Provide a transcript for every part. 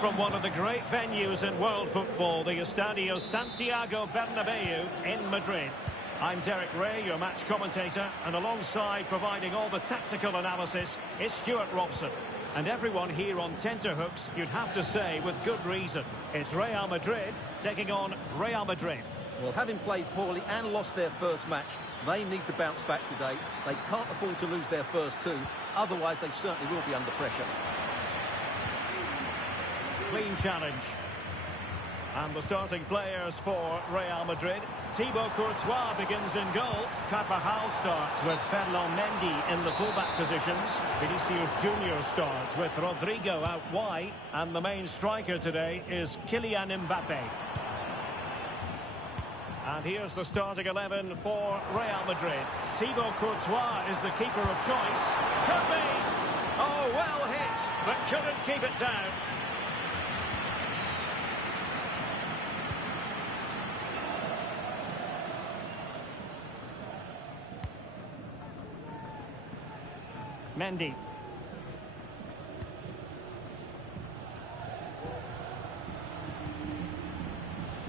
from one of the great venues in world football, the Estadio Santiago Bernabeu in Madrid. I'm Derek Ray, your match commentator, and alongside providing all the tactical analysis is Stuart Robson. And everyone here on tenterhooks, you'd have to say with good reason. It's Real Madrid taking on Real Madrid. Well, having played poorly and lost their first match, they need to bounce back today. They can't afford to lose their first two, otherwise they certainly will be under pressure. Clean challenge. And the starting players for Real Madrid. Thibaut Courtois begins in goal. Carvajal starts with Ferland Mendy in the fullback positions. Vinicius Junior starts with Rodrigo out wide. And the main striker today is Kylian Mbappe. And here's the starting 11 for Real Madrid. Thibaut Courtois is the keeper of choice. Could be! Oh, well hit, but couldn't keep it down. Mendy.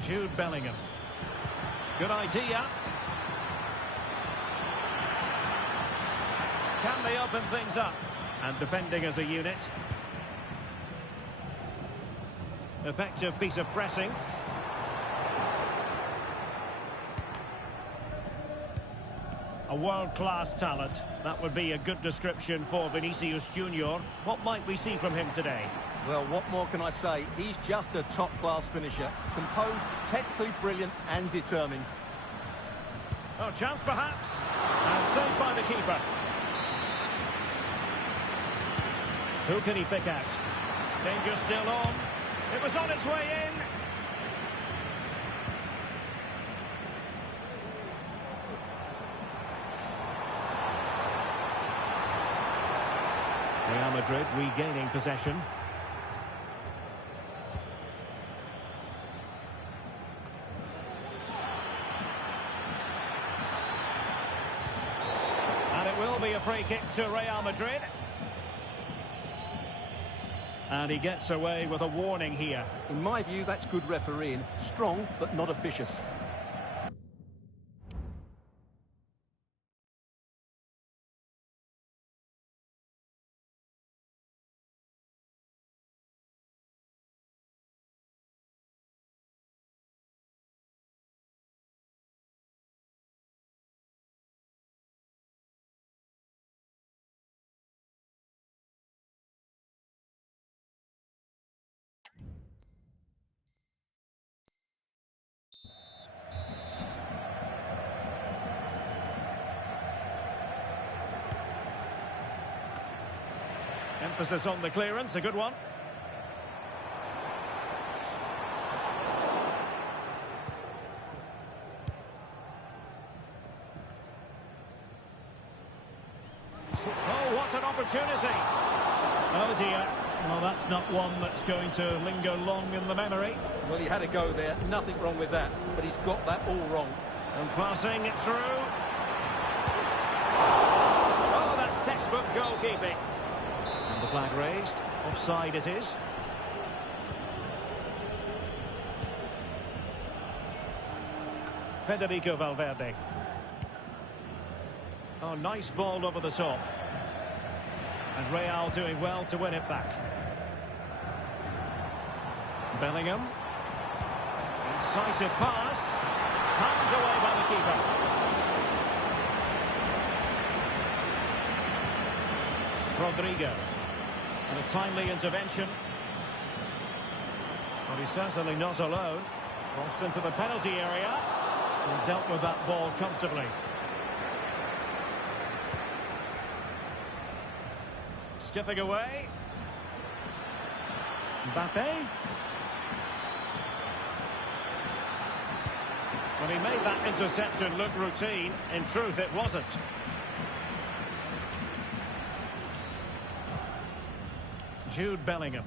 Jude Bellingham. Good idea. Can they open things up? And defending as a unit. Effective piece of pressing. A world-class talent. That would be a good description for Vinicius Junior. What might we see from him today? Well, what more can I say? He's just a top-class finisher. Composed, technically brilliant and determined. Oh, chance perhaps. And saved by the keeper. Who can he pick out? Danger still on. It was on its way in. Real Madrid regaining possession. And it will be a free kick to Real Madrid. And he gets away with a warning here. In my view, that's good refereeing. Strong, but not officious. Emphasis on the clearance, a good one. Oh, what an opportunity! Oh dear. Well, that's not one that's going to linger long in the memory. Well, he had a go there. Nothing wrong with that. But he's got that all wrong. And passing it through. Oh, that's textbook goalkeeping. And the flag raised. Offside it is. Federico Valverde. Oh, nice ball over the top. And Real doing well to win it back. Bellingham. Incisive pass. Palmed away by the keeper. Rodrigo. And a timely intervention. Well, he's certainly not alone. Crossed into the penalty area. And dealt with that ball comfortably. Skipping away. Mbappe. When he made that interception look routine, in truth it wasn't. Jude Bellingham.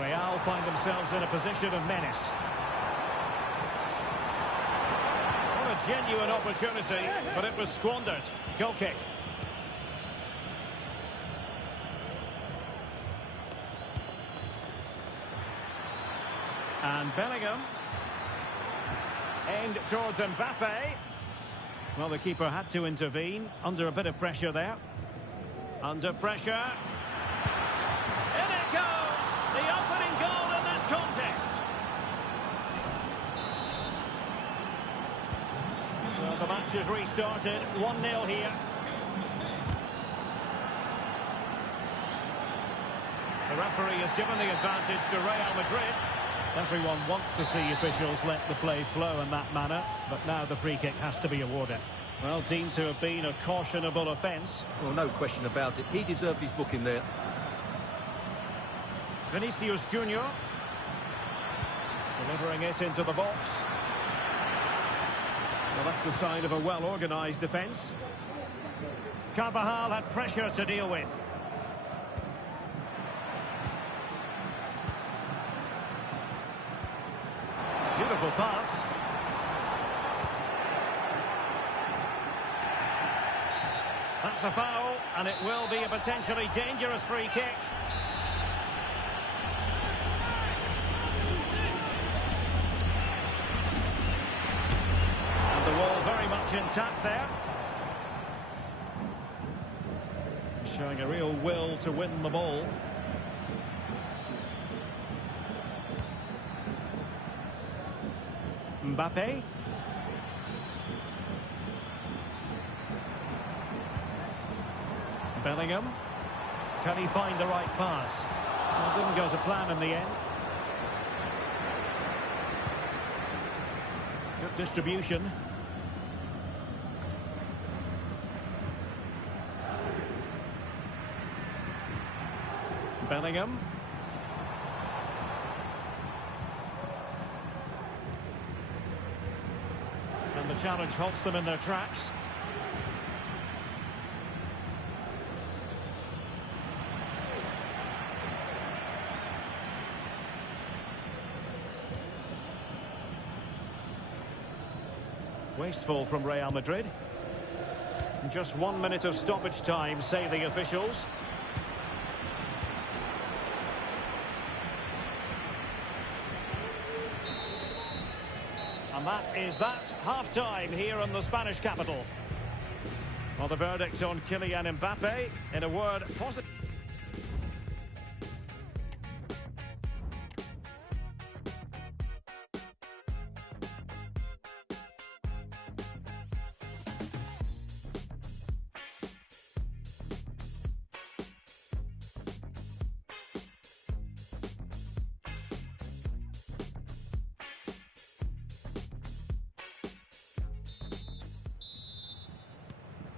Real find themselves in a position of menace. What a genuine opportunity, but it was squandered. Goal kick. And Bellingham. Aimed towards Mbappe. Well, the keeper had to intervene. Under a bit of pressure there. Under pressure. In it goes! The opening goal in this contest. So the match has restarted. 1-0 here. The referee has given the advantage to Real Madrid. Everyone wants to see officials let the play flow in that manner, but now the free kick has to be awarded. Well, deemed to have been a cautionable offence. Well, no question about it. He deserved his booking there. Vinicius Junior delivering it into the box. Well, that's the sign of a well-organised defence. Carvajal had pressure to deal with. Beautiful pass. That's a foul, and it will be a potentially dangerous free kick. And the wall very much intact there. Showing a real will to win the ball. Mbappe. Bellingham. Can he find the right pass? Well, didn't go to plan in the end. Good distribution. Bellingham. And the challenge halts them in their tracks. Wasteful from Real Madrid. Just 1 minute of stoppage time, say the officials. And that is that. Half-time here in the Spanish capital. Well, the verdict on Kylian Mbappe, in a word, positive.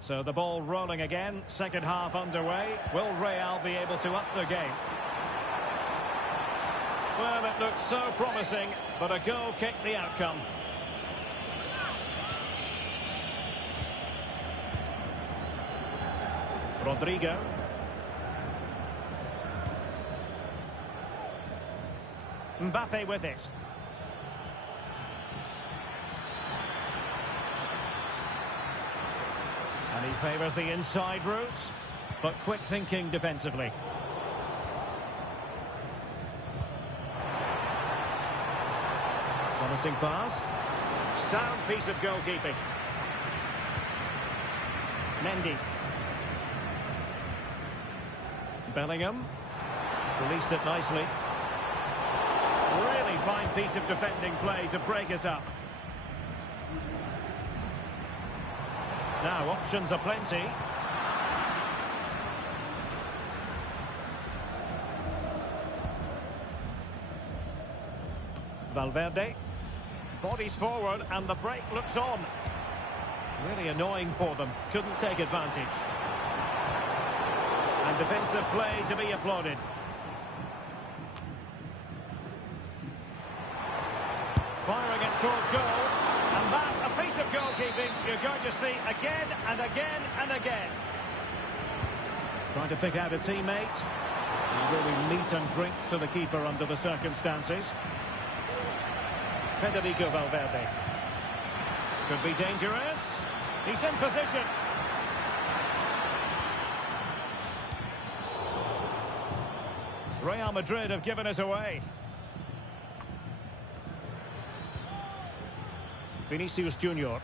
So the ball rolling again, second half underway. Will Real be able to up their game? Well, it looked so promising, but a goal kicked the outcome. Rodrigo. Mbappe with it. And he favours the inside route, but quick thinking defensively. Promising pass. Sound piece of goalkeeping. Mendy. Bellingham. Released it nicely. Really fine piece of defending play to break it up. Now, options are plenty. Valverde. Bodies forward and the break looks on. Really annoying for them. Couldn't take advantage. And defensive play to be applauded. Firing it towards goal. And that, a piece of goalkeeping you're going to see again and again and again. Trying to pick out a teammate. He really meat and drink to the keeper under the circumstances. Federico Valverde. Could be dangerous. He's in position. Real Madrid have given it away. Vinicius Junior.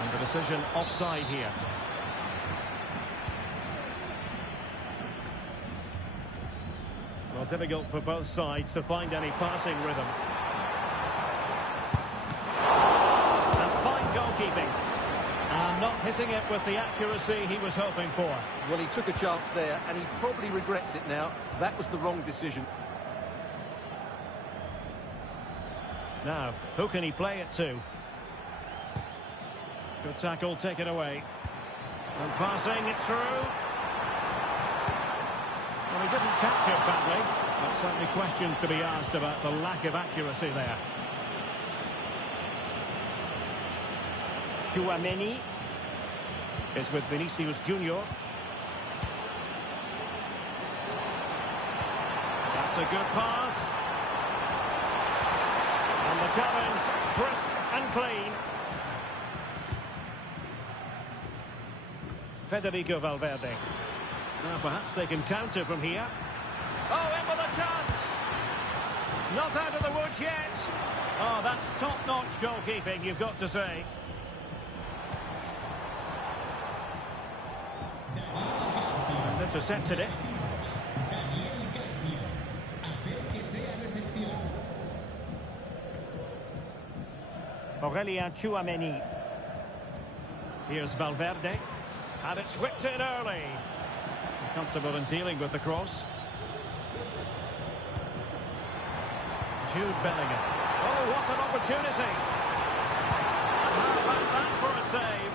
And the decision offside here. Well, difficult for both sides to find any passing rhythm. And fine goalkeeping. And not hitting it with the accuracy he was hoping for. Well, he took a chance there, and he probably regrets it now. That was the wrong decision. Now, who can he play it to? Good tackle, taken away. And passing it through. Well, he didn't catch it badly. But certainly questions to be asked about the lack of accuracy there. Chouameni is with Vinicius Junior. That's a good pass. And the challenge, crisp and clean. Federico Valverde. Now perhaps they can counter from here. Oh, in with a chance! Not out of the woods yet. Oh, that's top-notch goalkeeping, you've got to say. And intercepted it. Aurelien Chouameni. Here's Valverde. And it's whipped in early. Comfortable in dealing with the cross. Jude Bellingham. Oh, what an opportunity. And how about that for a save?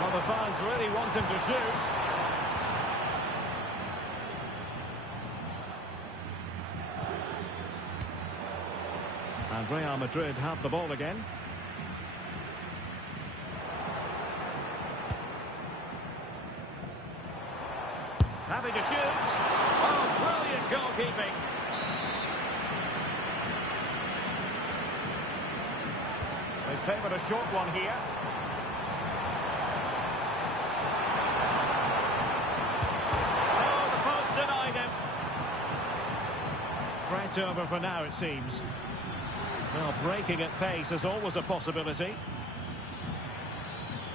Well, the fans really want him to shoot. And Real Madrid have the ball again. Happy to shoot. Oh, brilliant goalkeeping. They favoured a short one here. Oh, the post denied him. Threat over for now, it seems. Well, breaking at pace is always a possibility.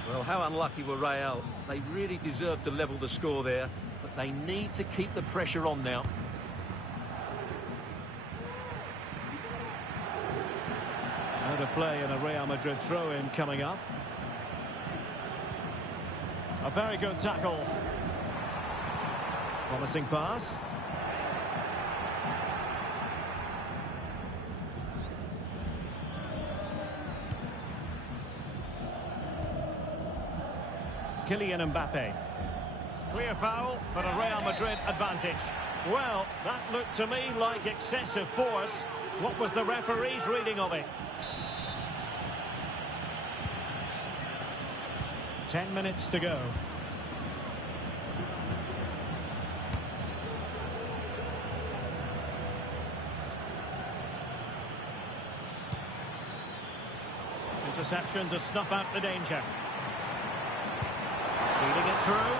Well, how unlucky were Real. They really deserved to level the score there. But they need to keep the pressure on now. Out of play and a Real Madrid throw-in coming up. A very good tackle. Promising pass. Kylian Mbappe. Clear foul, but a Real Madrid advantage. Well, that looked to me like excessive force. What was the referee's reading of it? 10 minutes to go. Interception to snuff out the danger. Feeding it through.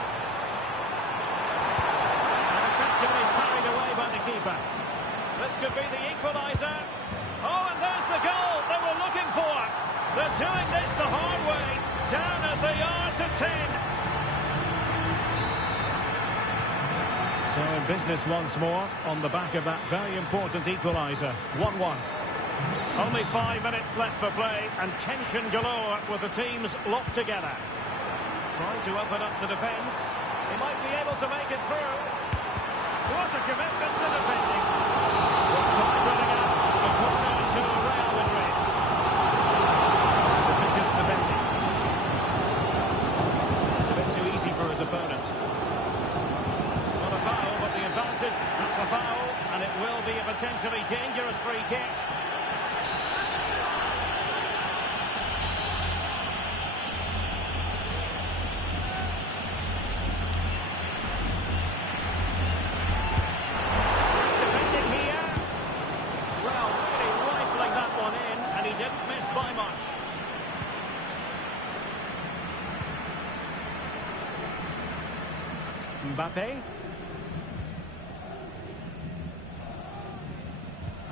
Carried away by the keeper. This could be the equaliser. Oh, and there's the goal they were looking for. They're doing this the hard way. Down as they are to 10. So in business once more on the back of that very important equaliser. 1-1. Only 5 minutes left for play and tension galore with the teams locked together. Trying to open up the defence. He might be able to make it through. What a commitment to defending. What time running out. A corner to Real Madrid. Efficient defending. It's a bit too easy for his opponent. Not a foul, but the advantage. That's a foul, and it will be a potentially dangerous free kick. Mbappe.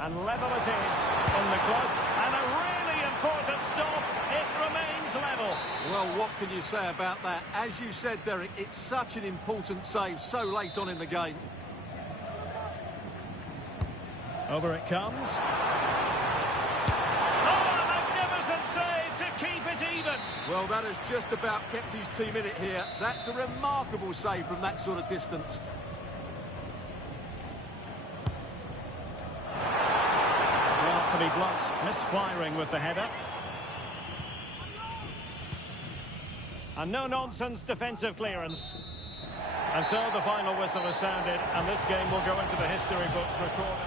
And level it is in the close. And a really important stop. It remains level. Well, what can you say about that? As you said, Derek, it's such an important save so late on in the game. Over it comes. Oh, a magnificent save to keep it even. Well, that has just about kept his team in it here. That's a remarkable save from that sort of distance. Well, to be blunt, misfiring with the header. And no-nonsense defensive clearance. And so the final whistle has sounded, and this game will go into the history books recorded.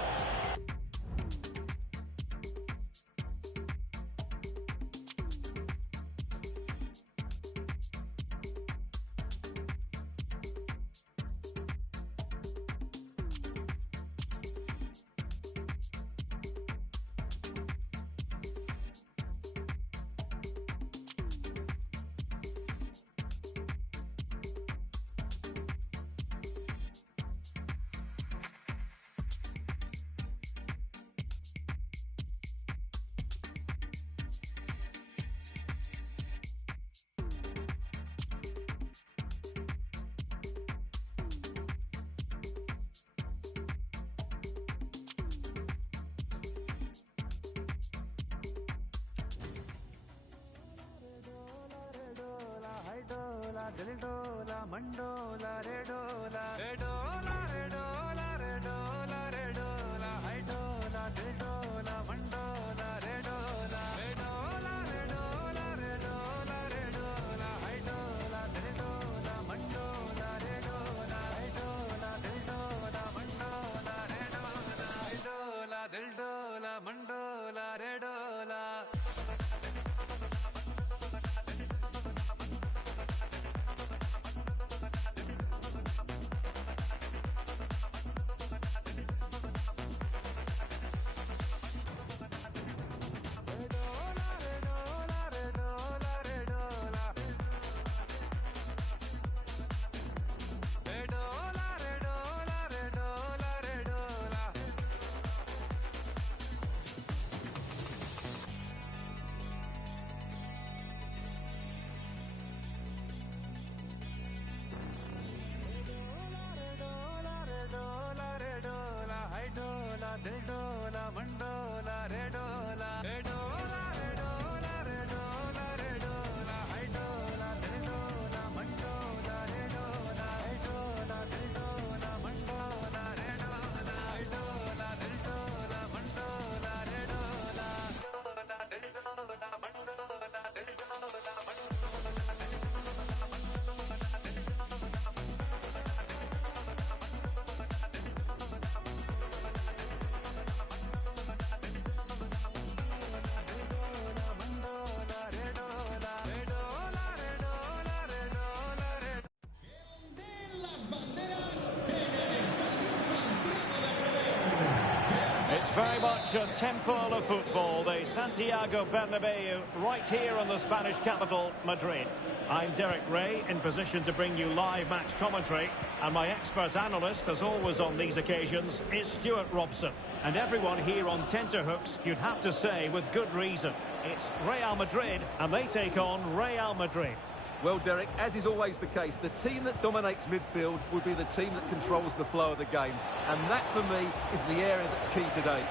Very much a temple of football, the Santiago Bernabeu, right here in the Spanish capital, Madrid. I'm Derek Ray, in position to bring you live match commentary, and my expert analyst, as always on these occasions, is Stuart Robson. And everyone here on tenterhooks, you'd have to say, with good reason. It's Real Madrid, and they take on Real Madrid. Well, Derek, as is always the case, the team that dominates midfield will be the team that controls the flow of the game. And that, for me, is the area that's key today.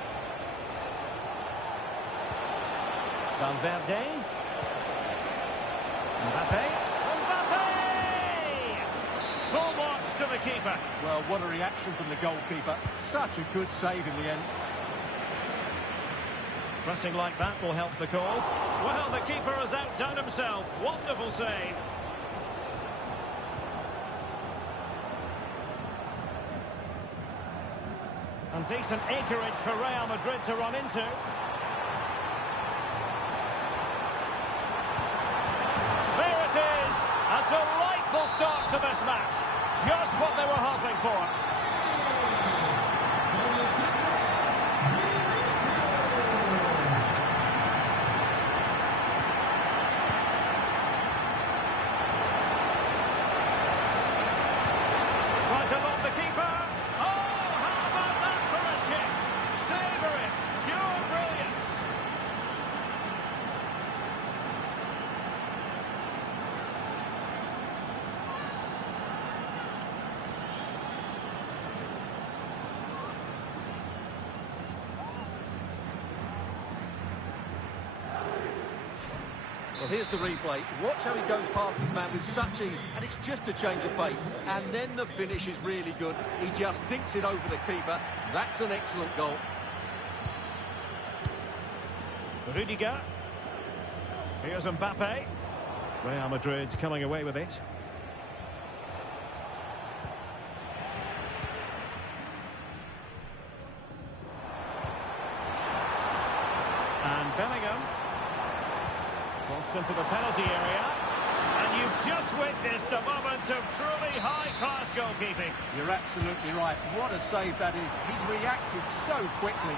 Valverde. Mbappe. Mbappe! Full marks to the keeper. Well, what a reaction from the goalkeeper. Such a good save in the end. Pressing like that will help the cause. Well, the keeper has outdone himself. Wonderful save. And decent acreage for Real Madrid to run into. There it is. A delightful start to this match. Just what they were hoping for. To lob the keeper. Oh, how about that for a chip? Savour it. here's the replay. Watch how he goes past his man with such ease, and it's just a change of pace. And then the finish is really good. He just dinks it over the keeper. That's an excellent goal. Rudiger. Here's Mbappe. Real Madrid coming away with it. And Bellingham. Crossed into the penalty area. And you've just witnessed a moment of truly high-class goalkeeping. You're absolutely right. What a save that is. He's reacted so quickly.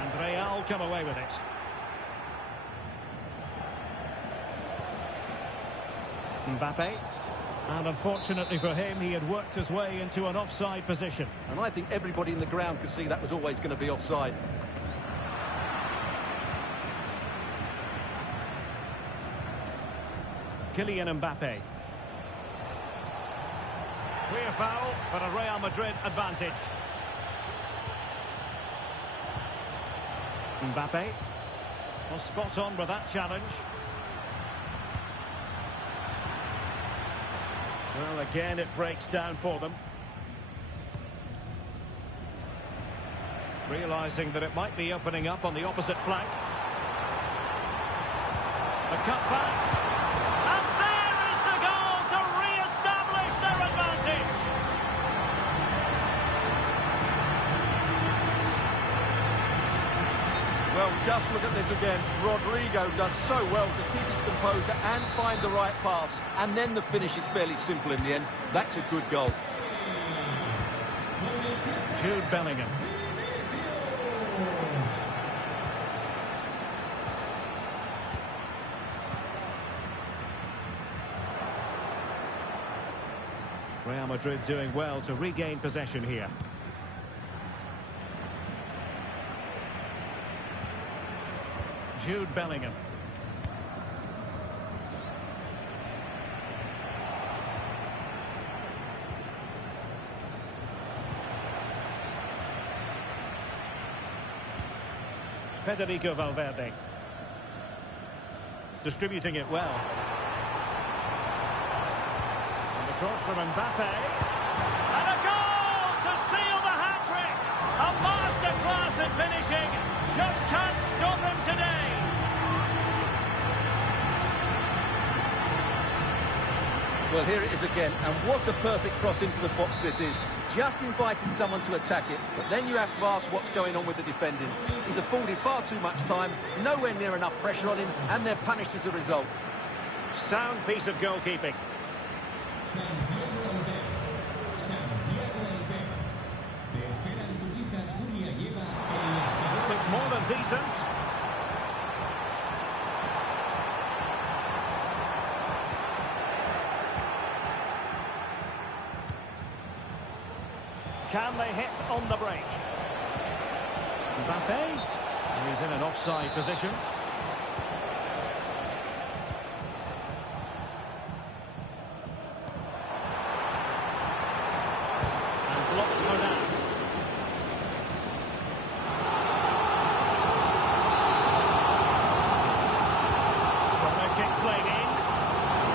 And Real come away with it. Mbappe. And unfortunately for him, he had worked his way into an offside position. And I think everybody in the ground could see that was always going to be offside. Kylian Mbappe. Clear foul, but a Real Madrid advantage. Mbappe. Well, spot on with that challenge. Well, again, it breaks down for them. Realising that it might be opening up on the opposite flank. The cut back. And there is the goal to re-establish their advantage. Well, just look at this again. Rodrigo does so well to keep his composure and find the right pass. And then the finish is fairly simple in the end. That's a good goal. Jude Bellingham. Real Madrid doing well to regain possession here. Jude Bellingham. Federico Valverde. Distributing it well. And the cross from Mbappe. And a goal to seal the hat-trick! A masterclass in finishing. Just can't stop him today. Well, here it is again, and what a perfect cross into the box this is. Just invited someone to attack it, but then you have to ask what's going on with the defending. He's afforded far too much time, nowhere near enough pressure on him, and they're punished as a result. Sound piece of goalkeeping. This looks more than decent. Can they hit on the break? Mbappe. He's in an offside position. And blocked for now. Corner kick played in.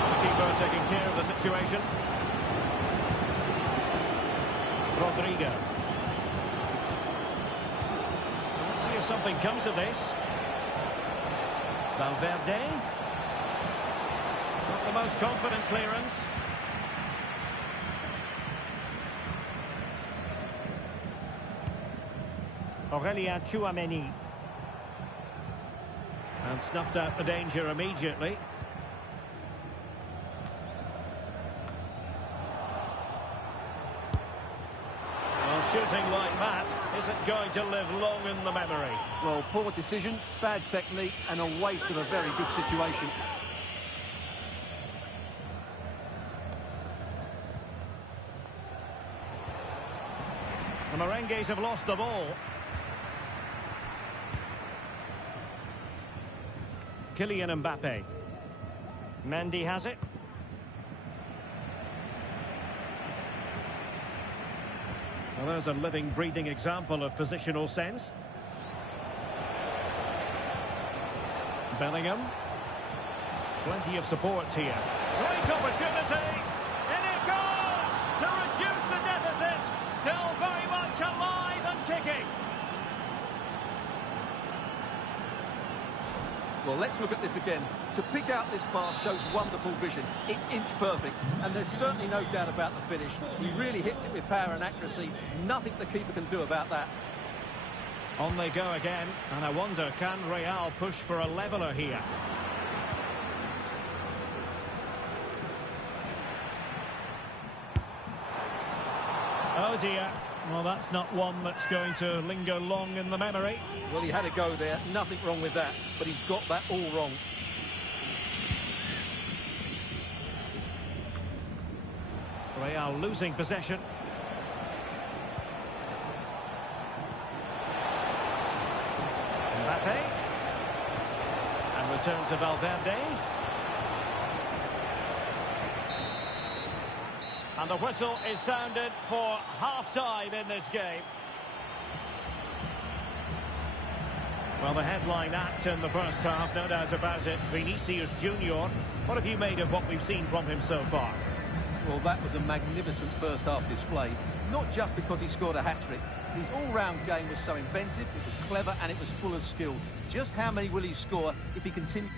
The keeper taking care of the situation. Rodrigo. Let's see if something comes of this. Valverde. Not the most confident clearance. Aurelien Tchouameni. And snuffed out the danger immediately. Shooting like that isn't going to live long in the memory. Well, poor decision, bad technique, and a waste of a very good situation. The Merengues have lost the ball. Kylian Mbappe. Mendy has it. Well, there's a living, breathing example of positional sense. Bellingham. Plenty of support here. Great opportunity. In it goes to reduce the deficit. Still very much alive and kicking. Well, let's look at this again. To pick out this pass shows wonderful vision. It's inch perfect, and there's certainly no doubt about the finish. He really hits it with power and accuracy. Nothing the keeper can do about that. On they go again, and I wonder, can Real push for a leveller here? Oh dear. Well, that's not one that's going to linger long in the memory. Well, he had a go there. Nothing wrong with that, but he's got that all wrong. Real losing possession. Mbappe. And return to Valverde. And the whistle is sounded for half-time in this game. Well, the headline act in the first half, no doubt about it. Vinicius Junior. What have you made of what we've seen from him so far? Well, that was a magnificent first-half display. Not just because he scored a hat-trick. His all-round game was so inventive, it was clever, and it was full of skill. Just how many will he score if he continues?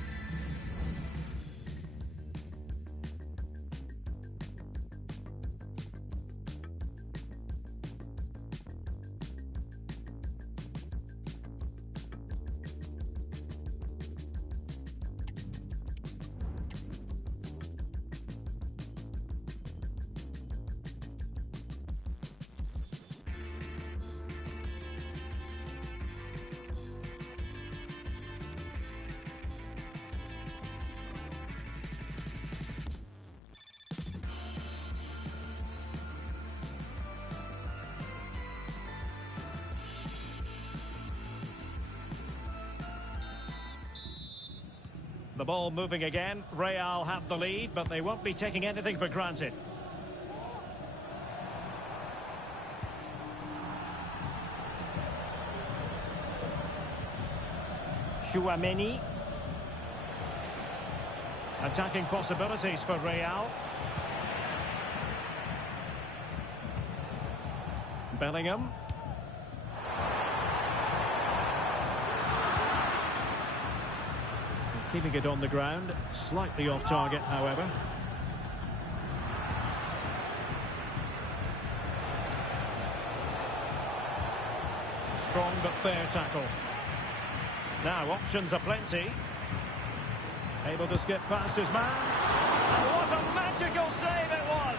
The ball moving again. Real have the lead, but they won't be taking anything for granted. Chouameni. Attacking possibilities for Real. Bellingham. Keeping it on the ground, slightly off target, however. Strong but fair tackle. Now, options are plenty. Able to skip past his man. And what a magical save it was!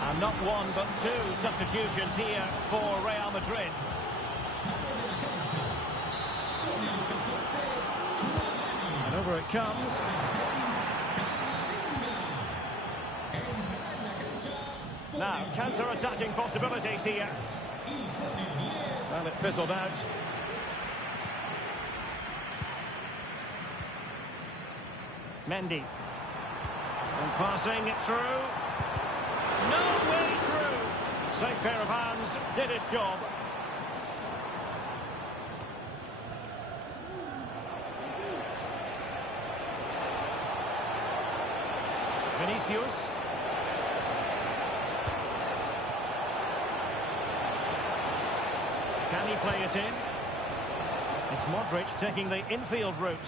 And not one but two substitutions here for Real Madrid. And over it comes. Now, counter-attacking possibilities here. Well, it fizzled out. Mendy. And passing it through. No way through. Safe pair of hands, did his job. Vinicius. Can he play it in? It's Modric taking the infield route.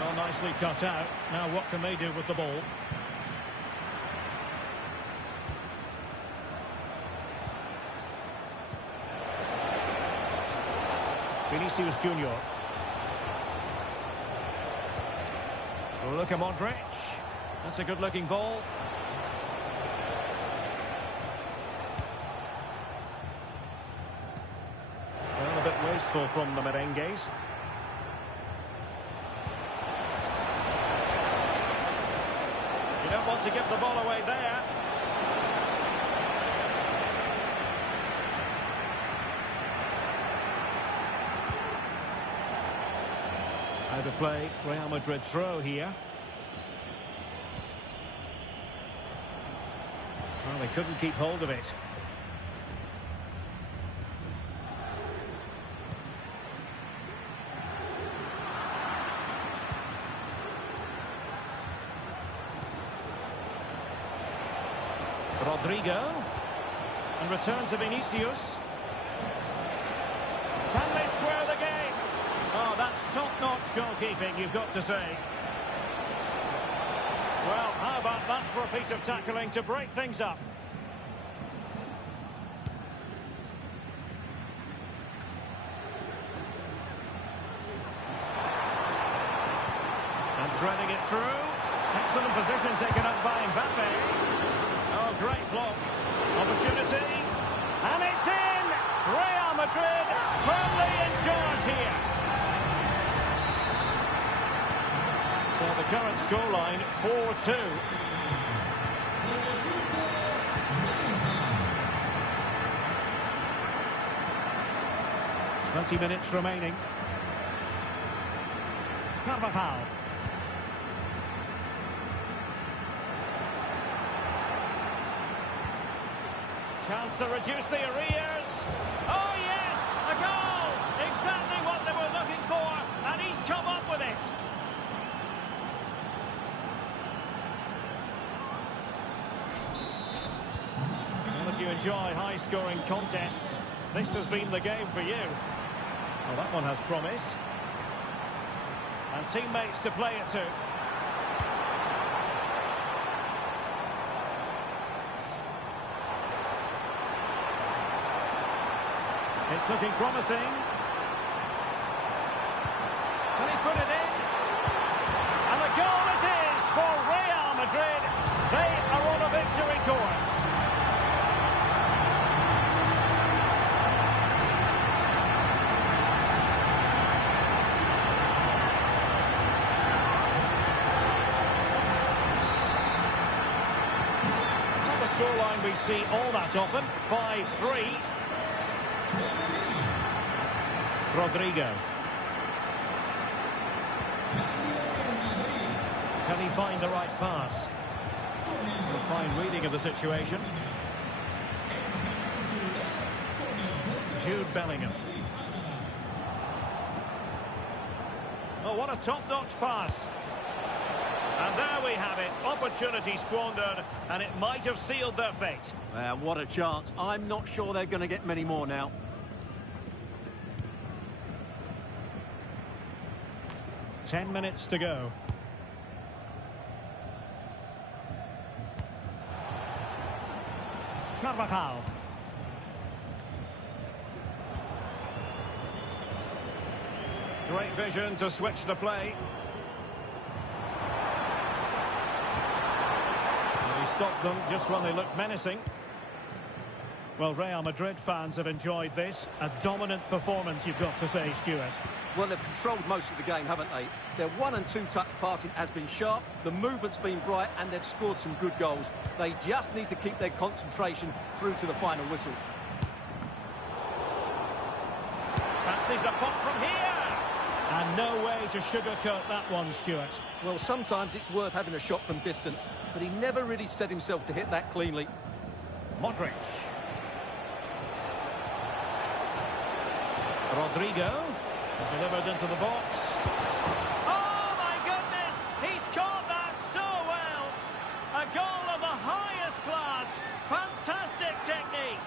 Well, nicely cut out. Now what can they do with the ball? Vinicius Junior. Luka Modric. That's a good-looking ball. Well, a bit wasteful from the merengues. You don't want to give the ball away there. Out of play, Real Madrid throw here. Well, they couldn't keep hold of it. Rodrigo. And return to Vinicius. Can they square the game? Oh, that's top-notch goalkeeping, you've got to say. Well, how about that for a piece of tackling to break things up? And threading it through. Excellent position taken up by Mbappe. Oh, great block. Opportunity. And it's in! Real Madrid firmly in charge here. So the current scoreline, 4-2. Twenty minutes remaining. Carvajal. Chance to reduce the arrears. Oh yes, a goal! Exactly what they were looking for, and he's come up with it. Well, if you enjoy high-scoring contests, this has been the game for you. Well, that one has promise. And teammates to play it to. It's looking promising. Can he put it in? And the goal it is for Real Madrid. They are on a victory course. Not the scoreline we see all that often. 5-3. Rodrigo. Can he find the right pass? A fine reading of the situation. Jude Bellingham. Oh, what a top-notch pass. And there we have it. Opportunity squandered, and it might have sealed their fate. What a chance. I'm not sure they're going to get many more now. Ten minutes to go. Carvajal. Great vision to switch the play. And he stopped them just when they looked menacing. Well, Real Madrid fans have enjoyed this. A dominant performance, you've got to say, Stuart. Well, they've controlled most of the game, haven't they? Their 1- and 2-touch passing has been sharp, the movement's been bright, and they've scored some good goals. They just need to keep their concentration through to the final whistle. Fancies a pop from here! And no way to sugarcoat that one, Stuart. Well, sometimes it's worth having a shot from distance, but he never really set himself to hit that cleanly. Modric. Rodrigo. Delivered into the box. Oh, my goodness! He's caught that so well! A goal of the highest class. Fantastic technique.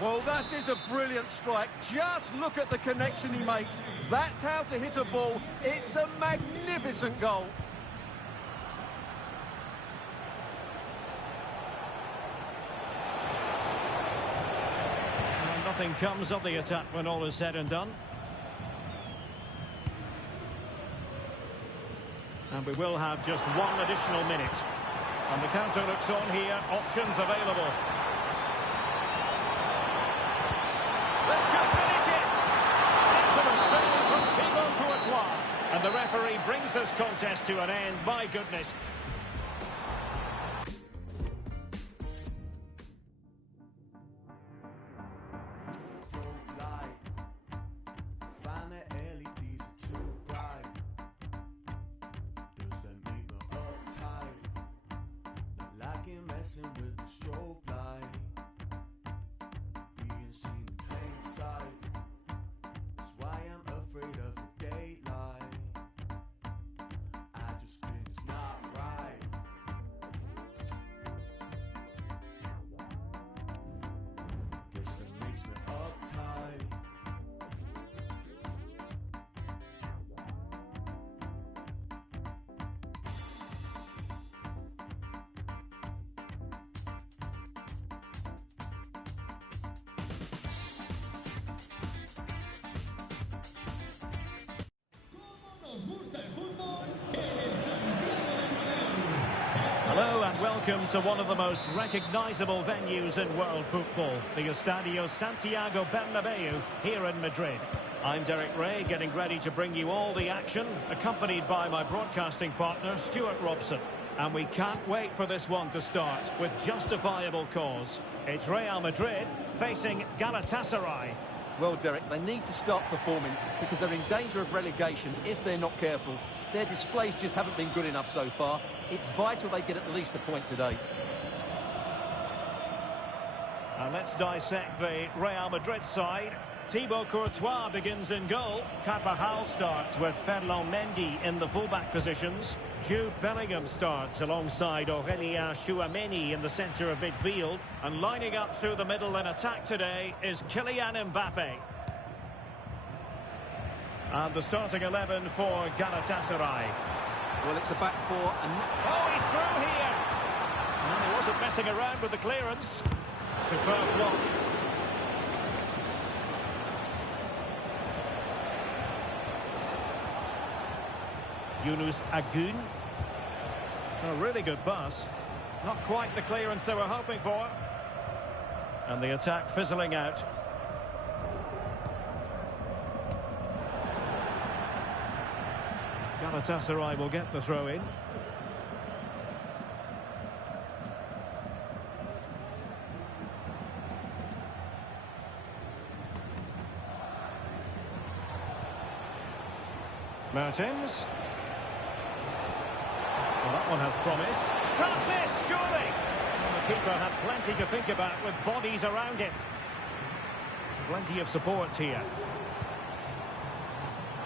Well, that is a brilliant strike. Just look at the connection he makes. That's how to hit a ball. It's a magnificent goal. nothing comes of the attack when all is said and done. And we will have just one additional minute. And the counter looks on here. Options available. This could finish it! Excellent save from Thibaut Courtois. And the referee brings this contest to an end. My goodness. With the strobe light, being seen in plain sight. That's why I'm afraid of the daylight. I just feel it's not right. Guess that makes me uptight. Hello and welcome to one of the most recognisable venues in world football, the Estadio Santiago Bernabeu here in Madrid. I'm Derek Ray, getting ready to bring you all the action, accompanied by my broadcasting partner, Stuart Robson. And we can't wait for this one to start, with justifiable cause. It's Real Madrid facing Galatasaray. Well, Derek, they need to start performing because they're in danger of relegation if they're not careful. Their displays just haven't been good enough so far. It's vital they get at least a point today. And let's dissect the Real Madrid side. Thibaut Courtois begins in goal. Carvajal starts with Ferland Mendy in the fullback positions. Jude Bellingham starts alongside Aurélien Tchouameni in the centre of midfield. And lining up through the middle in attack today is Kylian Mbappe. And the starting 11 for Galatasaray. Well, it's a back four and... Oh, he's through here! And he wasn't messing around with the clearance. Superb block. Yunus Agun. A really good pass. Not quite the clearance they were hoping for. And the attack fizzling out. Galatasaray will get the throw in. Mertens. Well, that one has promise. Can't miss, surely! Well, the keeper had plenty to think about with bodies around him. Plenty of support here.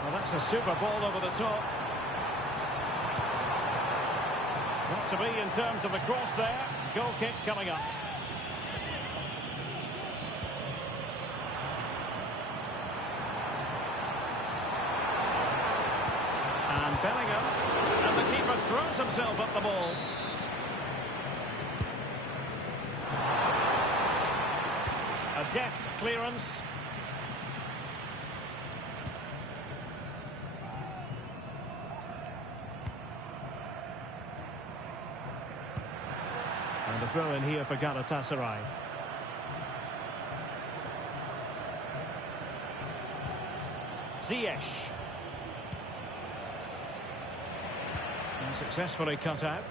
Well, that's a super ball over the top. Not to be in terms of the cross there. Goal kick coming up. And Bellingham. And the keeper throws himself at the ball. A deft clearance. And a throw in here for Galatasaray. Ziyech. And successfully cut out.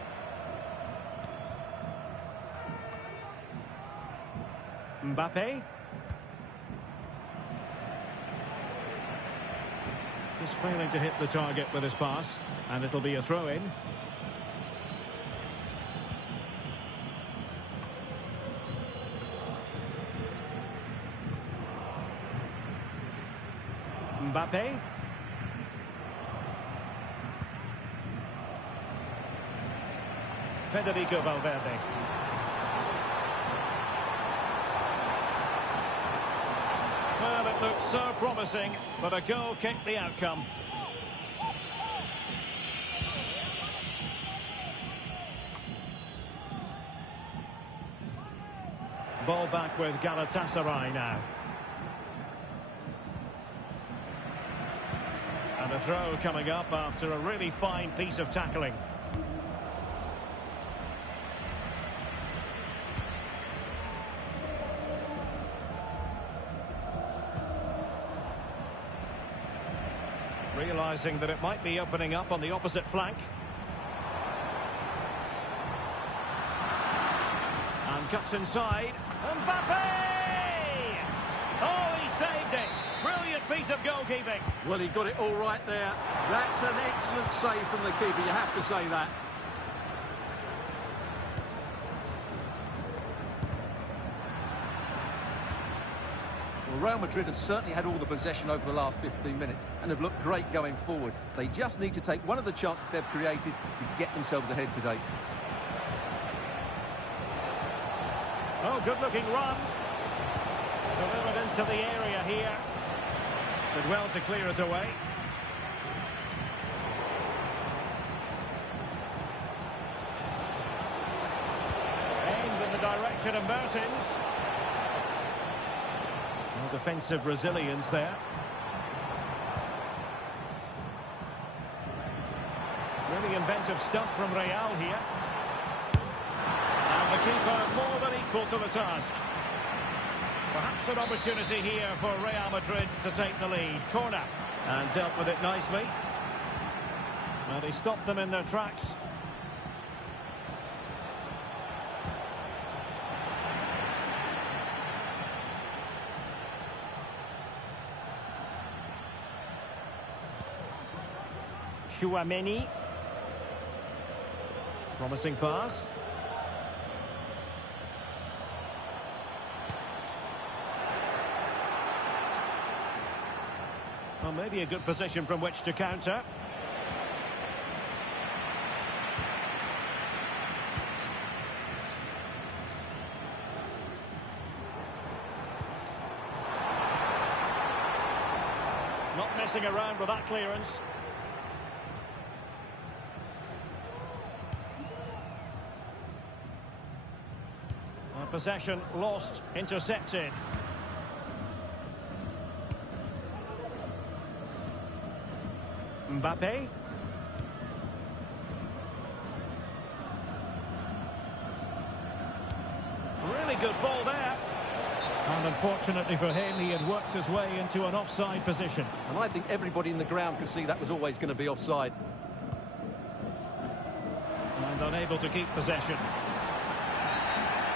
Mbappe. Just failing to hit the target with his pass. And it'll be a throw in. Mbappe. Federico Valverde. Well, it looks so promising, but a goal kicked the outcome. Ball back with Galatasaray now. And a throw coming up after a really fine piece of tackling. Realising that it might be opening up on the opposite flank. And cuts inside. Mbappe! Oh, he saved it. Brilliant piece of goalkeeping. Well, he got it all right there. That's an excellent save from the keeper, you have to say that. Well, Real Madrid have certainly had all the possession over the last 15 minutes and have looked great going forward. They just need to take one of the chances they've created to get themselves ahead today. Oh, good-looking run. Delivered into the area here. Did well to clear it away. Aimed in the direction of Mertens. No defensive resilience there. Really inventive stuff from Real here. And the keeper more than equal to the task. Perhaps an opportunity here for Real Madrid to take the lead. Corner. And dealt with it nicely. And he stopped them in their tracks. Chouameni. Promising pass. Well, maybe a good position from which to counter. Not messing around with that clearance. Possession lost, intercepted. Mbappe. Really good ball there. And unfortunately for him, he had worked his way into an offside position. And I think everybody in the ground could see that was always going to be offside. And unable to keep possession.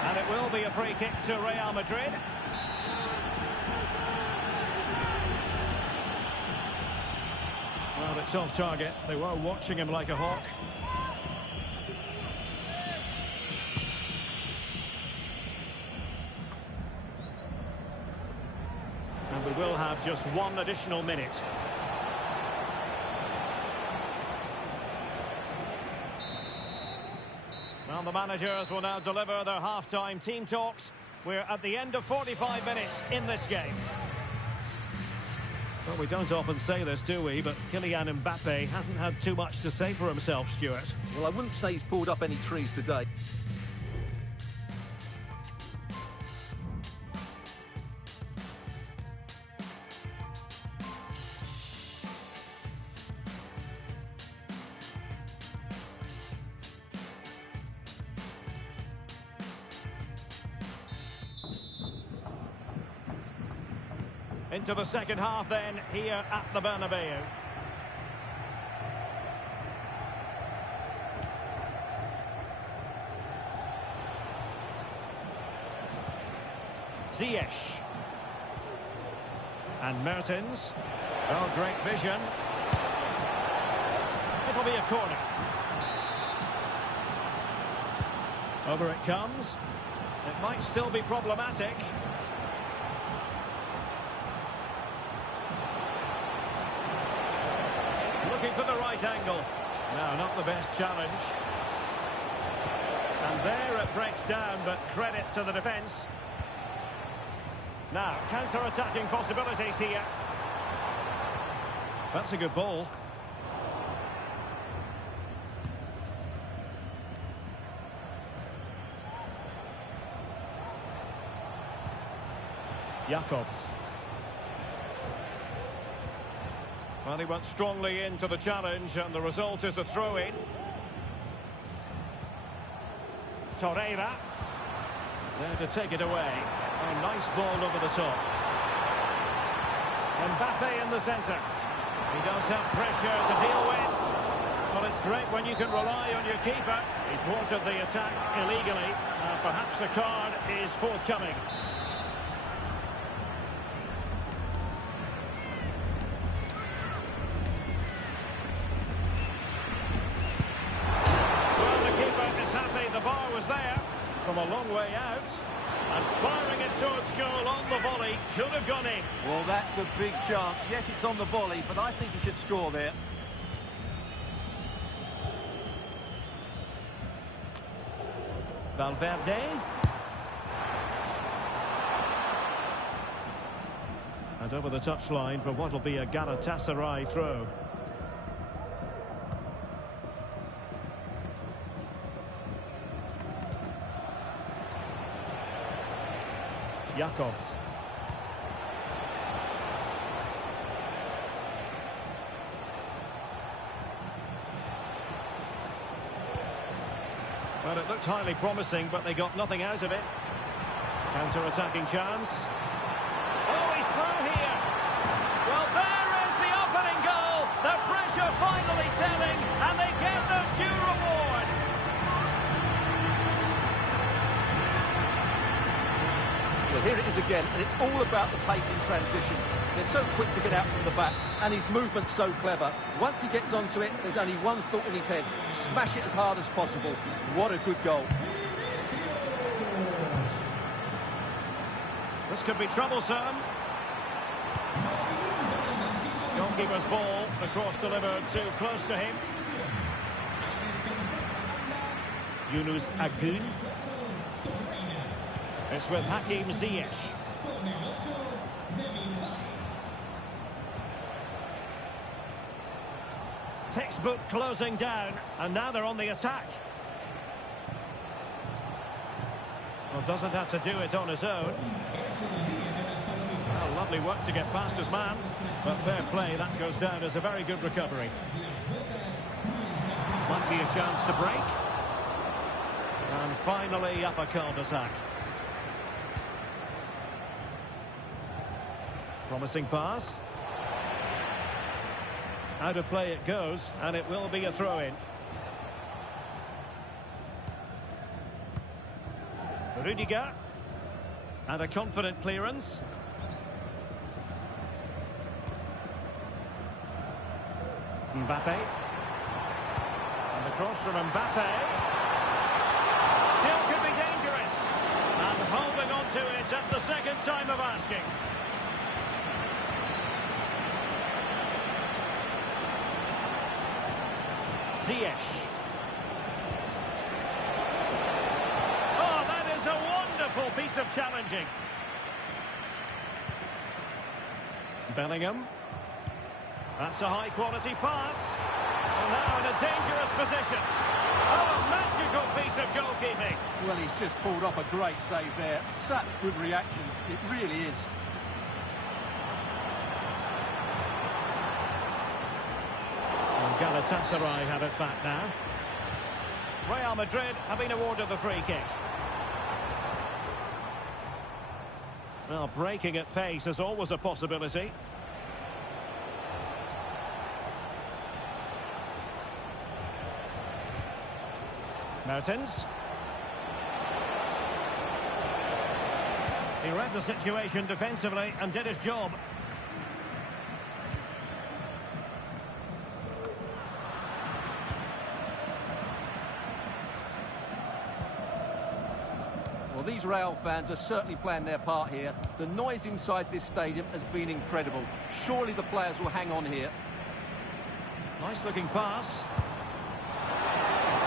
And it will be a free kick to Real Madrid. Well, it's off target. They were watching him like a hawk. And we will have just one additional minute. Well, the managers will now deliver their half-time team talks. We're at the end of 45 minutes in this game. Well, we don't often say this, do we? But Kylian Mbappe hasn't had too much to say for himself, Stuart. Well, I wouldn't say he's pulled up any trees today. Into the second half then, here at the Bernabeu. Ziyech. And Mertens. Oh, great vision. It'll be a corner. Over it comes. It might still be problematic. Looking for the right angle. No, not the best challenge. And there it breaks down, but credit to the defence. Now, counter-attacking possibilities here. That's a good ball. Jacobs. Well, he went strongly into the challenge, and the result is a throw-in. Torreira. There to take it away. A nice ball over the top. Mbappe in the centre. He does have pressure to deal with. Well, it's great when you can rely on your keeper. He thwarted the attack illegally. Perhaps a card is forthcoming. Well, the keeper is happy. The bar was there from a long way out. And firing it towards goal on the volley. Could have gone in. Well, that's a big chance. Yes, it's on the volley, but I think he should score there. Valverde. And over the touchline for what will be a Galatasaray throw. Jacobs. Well, it looked highly promising, but they got nothing out of it. Counter-attacking chance. Oh, he's through here. Well, there is the opening goal. The pressure finally telling, and they get their due reward. Well, here it is again, and it's all about the pace in transition. They're so quick to get out from the back, and his movement's so clever. Once he gets onto it, there's only one thought in his head. Smash it as hard as possible. What a good goal. This could be troublesome. Goalkeeper's ball, the cross delivered too close to him. Yunus Akgün. It's with Hakim Ziyech. Textbook closing down, and now they're on the attack. Well, doesn't have to do it on his own. Well, lovely work to get past his man, but fair play, that goes down as a very good recovery. Might be a chance to break. And finally up a cul-de-sac. Promising pass. Out of play it goes, and it will be a throw-in. Rudiger. And a confident clearance. Mbappe. And the cross from Mbappe. Still could be dangerous. And holding on to it at the second time of asking. Ziyech. Oh, that is a wonderful piece of challenging. Bellingham. That's a high-quality pass. And now in a dangerous position. Oh, a magical piece of goalkeeping. Well, he's just pulled off a great save there. Such good reactions. It really is. Galatasaray have it back now. Real Madrid have been awarded the free kick. Well, breaking at pace is always a possibility. Mertens. He read the situation defensively and did his job. Well, these Real fans are certainly playing their part here. The noise inside this stadium has been incredible. Surely the players will hang on here. Nice looking pass.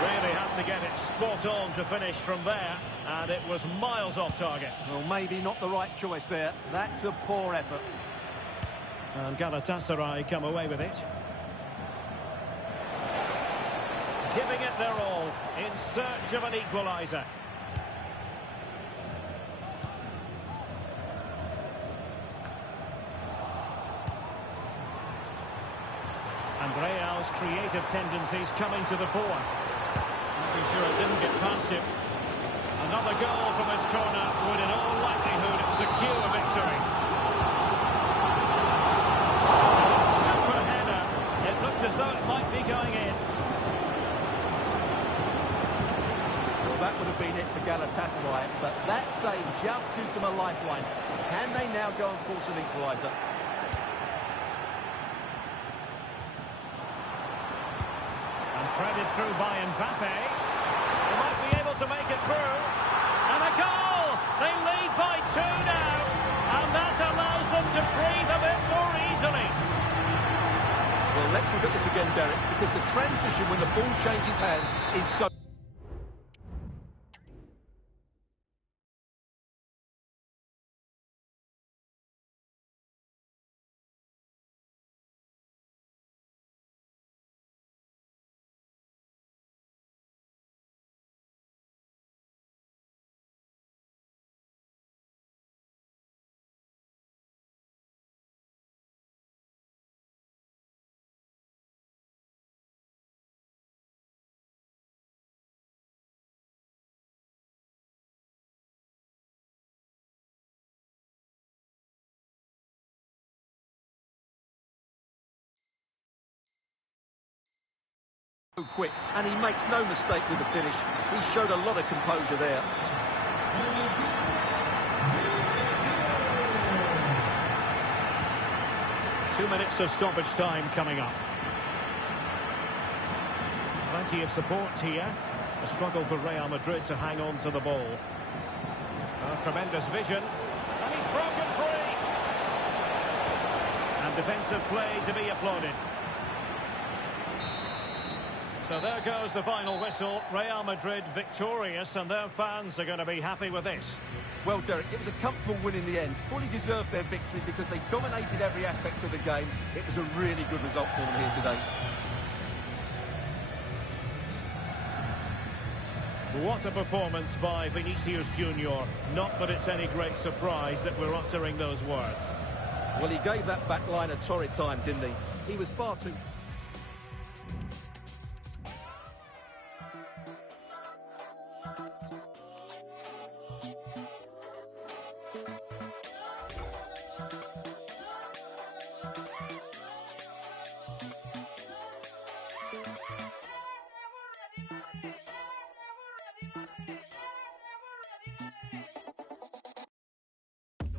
Really had to get it spot on to finish from there, and it was miles off target. Well, maybe not the right choice there. That's a poor effort. And Galatasaray come away with it. Giving it their all in search of an equaliser. And Real's creative tendencies coming to the fore. Not be sure it didn't get past him. Another goal from his corner would in all likelihood secure a victory. And a super header. It looked as though it might be going in. Well, that would have been it for Galatasaray, but that save just gives them a lifeline. Can they now go and force an equaliser? And threaded through by Mbappe. They might be able to make it through. And a goal! They lead by 2 now. And that allows them to breathe a bit more easily. Well, let's look at this again, Derek, because the transition when the ball changes hands is so... quick, and he makes no mistake with the finish. He showed a lot of composure there. Two minutes of stoppage time coming up. Plenty of support here. A struggle for Real Madrid to hang on to the ball. Tremendous vision. And he's broken free. And defensive play to be applauded. So there goes the final whistle. Real Madrid victorious, and their fans are going to be happy with this. Well, Derek, it was a comfortable win in the end. Fully deserved their victory because they dominated every aspect of the game. It was a really good result for them here today. What a performance by Vinicius Junior. Not that it's any great surprise that we're uttering those words. Well, he gave that back line a torrid time, didn't he? He was far too...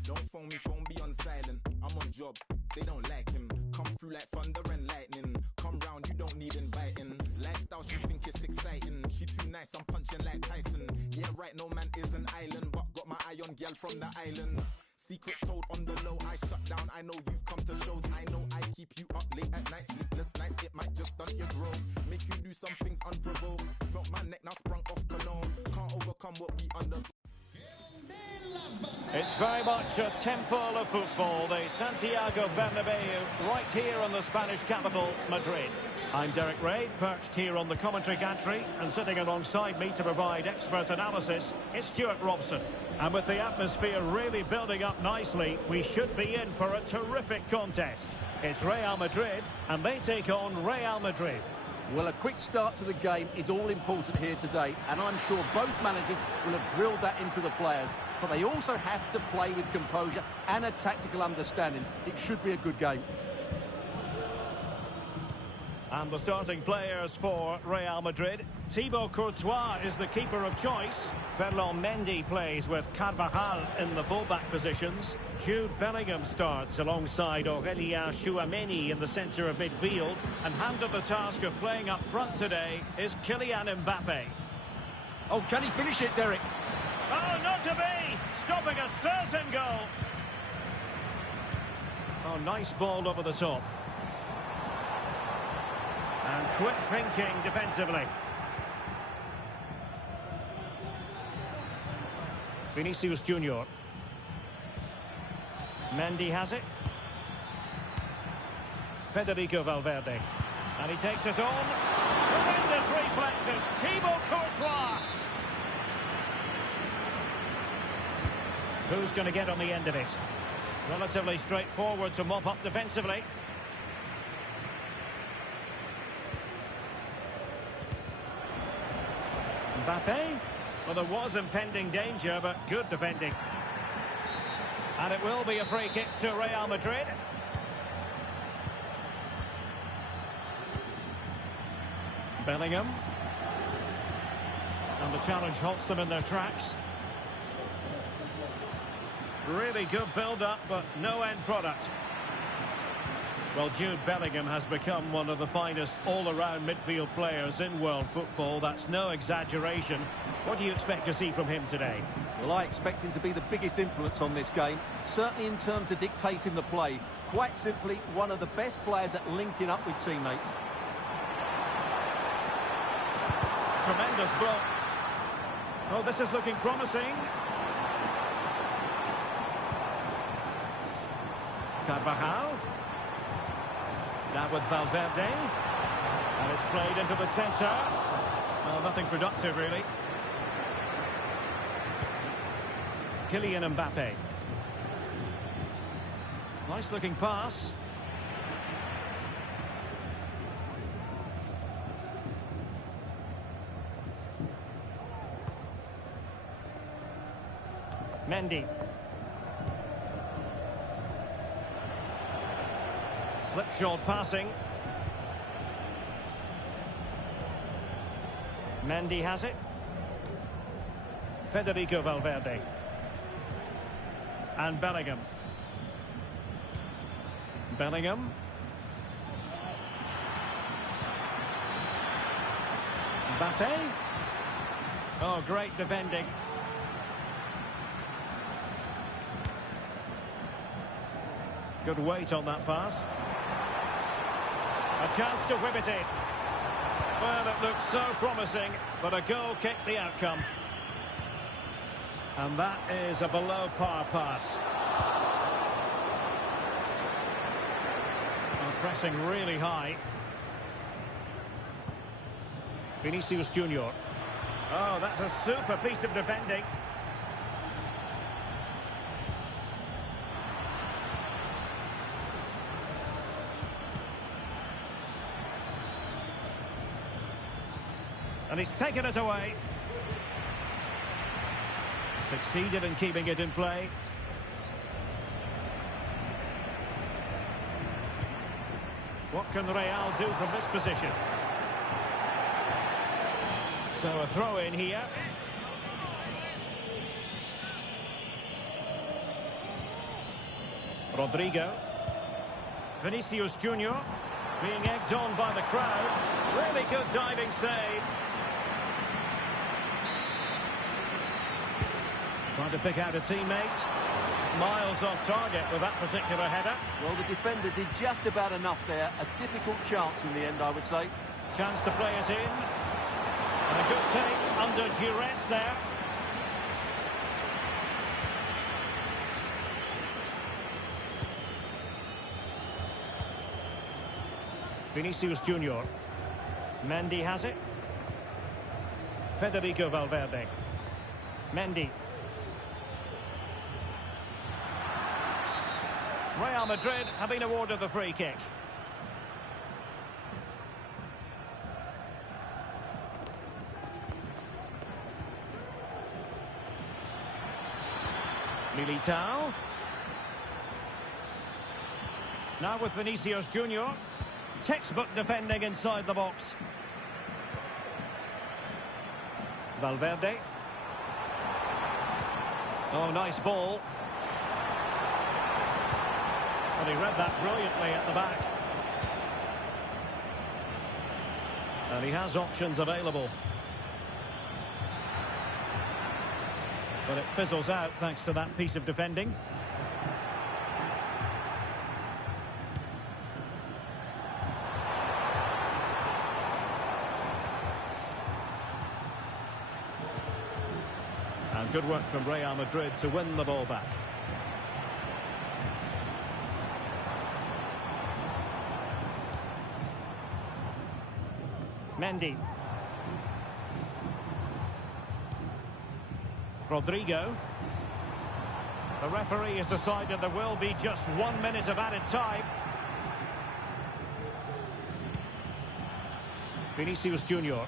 Don't phone me, phone be on silent. I'm on job, they don't like him. Come through like thunder and lightning. Come round, you don't need inviting. Lifestyle, she think it's exciting. She too nice, I'm punching like Tyson. Yeah, right, no man is an island, but got my eye on gal from the islands. Secrets told on the low, I shut down. I know you've come to shows. I know I keep you up late at night. Sleepless nights, it might just stunt your growth. Make you do some things unprovoked. Smelt my neck, now sprung off cologne. Can't overcome what we under. It's very much a temple of football, the Santiago Bernabeu, right here in the Spanish capital, Madrid. I'm Derek Ray, perched here on the commentary gantry, and sitting alongside me to provide expert analysis is Stuart Robson. And with the atmosphere really building up nicely, we should be in for a terrific contest. It's Real Madrid, and they take on Real Madrid. Well, a quick start to the game is all important here today, and I'm sure both managers will have drilled that into the players. But they also have to play with composure and a tactical understanding. It should be a good game. And the starting players for Real Madrid. Thibaut Courtois is the keeper of choice. Ferland Mendy plays with Carvajal in the fullback positions. Jude Bellingham starts alongside Aurélien Tchouameni in the centre of midfield. And handed the task of playing up front today is Kylian Mbappe. Oh, can he finish it, Derek? Oh, not to be! Stopping a certain goal. Oh, nice ball over the top. And quick thinking defensively. Vinicius Junior. Mendy has it. Federico Valverde. And he takes it on. Tremendous reflexes. Thibaut Courtois. Who's going to get on the end of it? Relatively straightforward to mop up defensively. Mbappe. Well, there was impending danger, but good defending. And it will be a free kick to Real Madrid. Bellingham. And the challenge halts them in their tracks. Really good build-up, but no end product. Well, Jude Bellingham has become one of the finest all-around midfield players in world football. That's no exaggeration. What do you expect to see from him today? Well, I expect him to be the biggest influence on this game, certainly in terms of dictating the play. Quite simply, one of the best players at linking up with teammates. Tremendous block. Oh, this is looking promising. Carvajal. Now with Valverde. And it's played into the centre. Well, nothing productive, really. Kylian Mbappe. Nice looking pass. Mendy. Slipshod passing. Mendy has it. Federico Valverde. And Bellingham. Bellingham. Mbappe. Oh, great defending. Good weight on that pass. A chance to whip it in. Well, it looked so promising, but a goal kicked the outcome. And that is a below-par pass. And pressing really high. Vinicius Junior. Oh, that's a super piece of defending. And he's taken it away. Succeeded in keeping it in play. What can Real do from this position? So a throw in here. Rodrigo. Vinicius Junior being egged on by the crowd. Really good diving save. Trying to pick out a teammate. Miles off target with that particular header. Well, the defender did just about enough there. A difficult chance in the end, I would say. Chance to play it in. And a good take under duress there. Vinicius Junior. Mendy has it. Federico Valverde. Mendy. Real Madrid have been awarded the free kick. Militao. Now with Vinicius Junior. Textbook defending inside the box. Valverde. Oh, nice ball. And he read that brilliantly at the back. And he has options available. But it fizzles out thanks to that piece of defending. And good work from Real Madrid to win the ball back. Mendy. Rodrigo. The referee has decided there will be just 1 minute of added time. Vinicius Junior.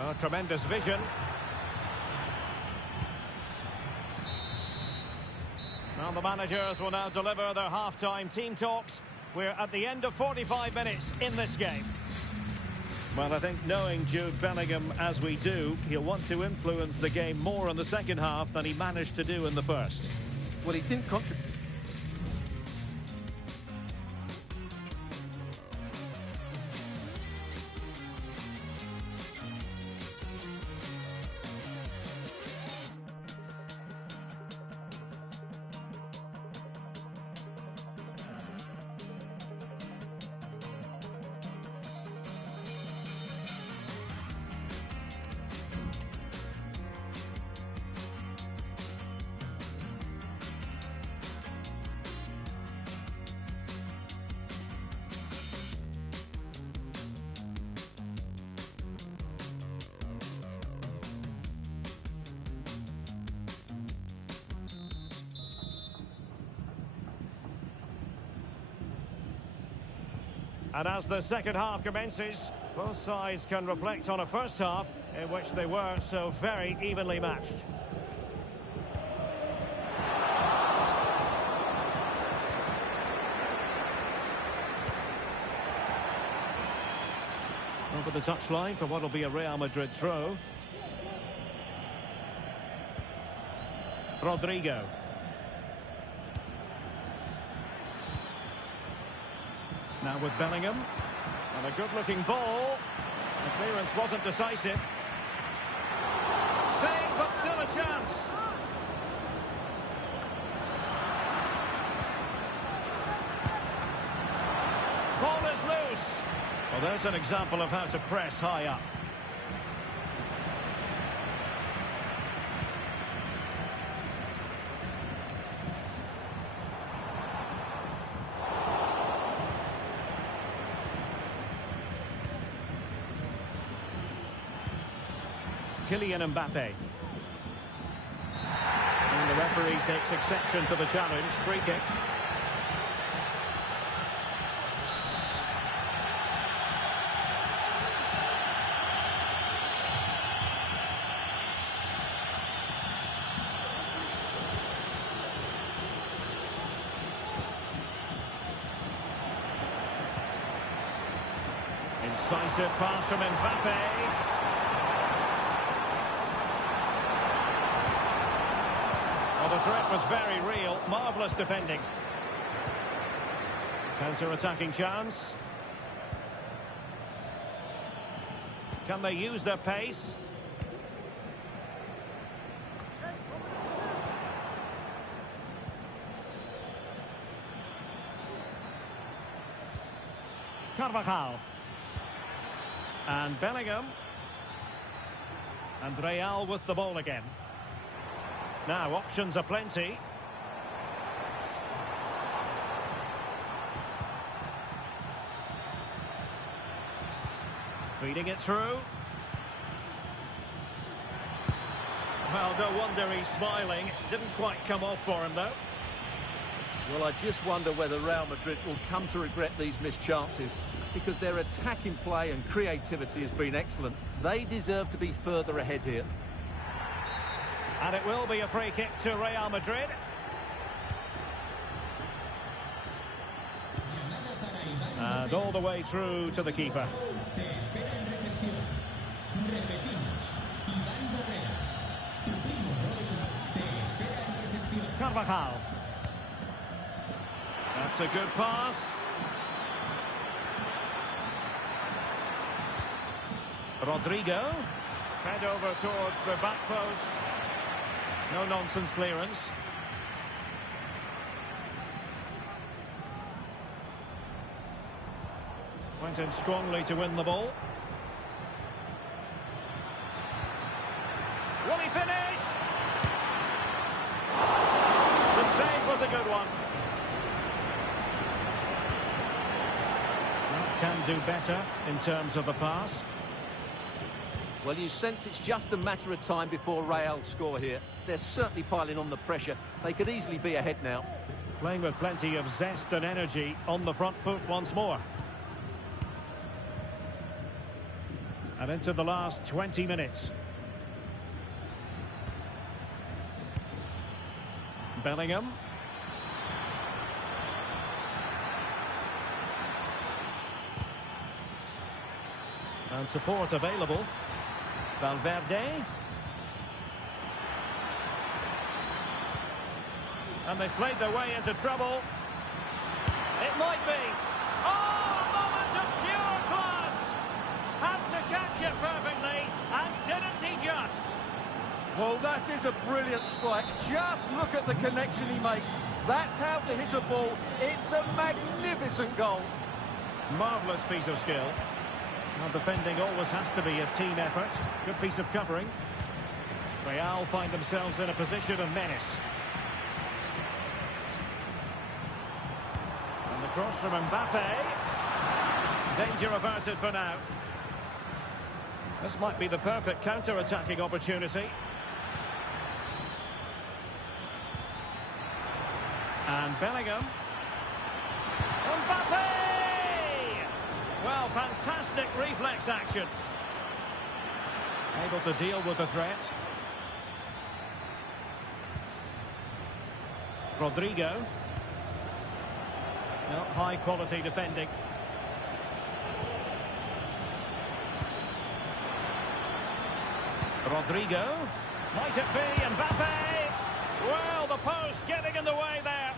Oh, tremendous vision. Well, the managers will now deliver their half-time team talks. We're at the end of 45 minutes in this game. Well, I think knowing Jude Bellingham as we do, he'll want to influence the game more in the second half than he managed to do in the first. Well, he didn't contribute. And as the second half commences, both sides can reflect on a first half in which they were so very evenly matched. Over the touchline for what will be a Real Madrid throw. Rodrigo. Now with Bellingham. And a good-looking ball. The clearance wasn't decisive. Save, but still a chance. Ball is loose. Well, there's an example of how to press high up. Kylian Mbappe. And the referee takes exception to the challenge. Free kick. Incisive pass from Mbappe. Well, the threat was very real. Marvellous defending. Counter-attacking chance. Can they use their pace? Carvajal. And Bellingham. And Real with the ball again. Now, options are plenty. Feeding it through. Well, no wonder he's smiling. Didn't quite come off for him, though. Well, I just wonder whether Real Madrid will come to regret these missed chances, because their attacking play and creativity has been excellent. They deserve to be further ahead here. And it will be a free kick to Real Madrid. And all the way through to the keeper. Carvajal. That's a good pass. Rodrigo. Fed over towards the back post. No nonsense clearance. Went in strongly to win the ball. Will he finish? The save was a good one. Can do better in terms of the pass. Well, you sense it's just a matter of time before Real score here. They're certainly piling on the pressure. They could easily be ahead now. Playing with plenty of zest and energy on the front foot once more. And into the last 20 minutes. Bellingham. And support available. Valverde. And they've played their way into trouble. It might be. Oh, a moment of pure class! Had to catch it perfectly, and didn't he just? Well, that is a brilliant strike. Just look at the connection he makes. That's how to hit a ball. It's a magnificent goal. Marvellous piece of skill. Now, defending always has to be a team effort. Good piece of covering. Real find themselves in a position of menace. And the cross from Mbappe. Danger averted for now. This might be the perfect counter-attacking opportunity. And Bellingham. Mbappe! Well, fantastic reflex action. Able to deal with the threat. Rodrigo. No, high quality defending. Rodrigo. Might it be Mbappe? Well, the post getting in the way there.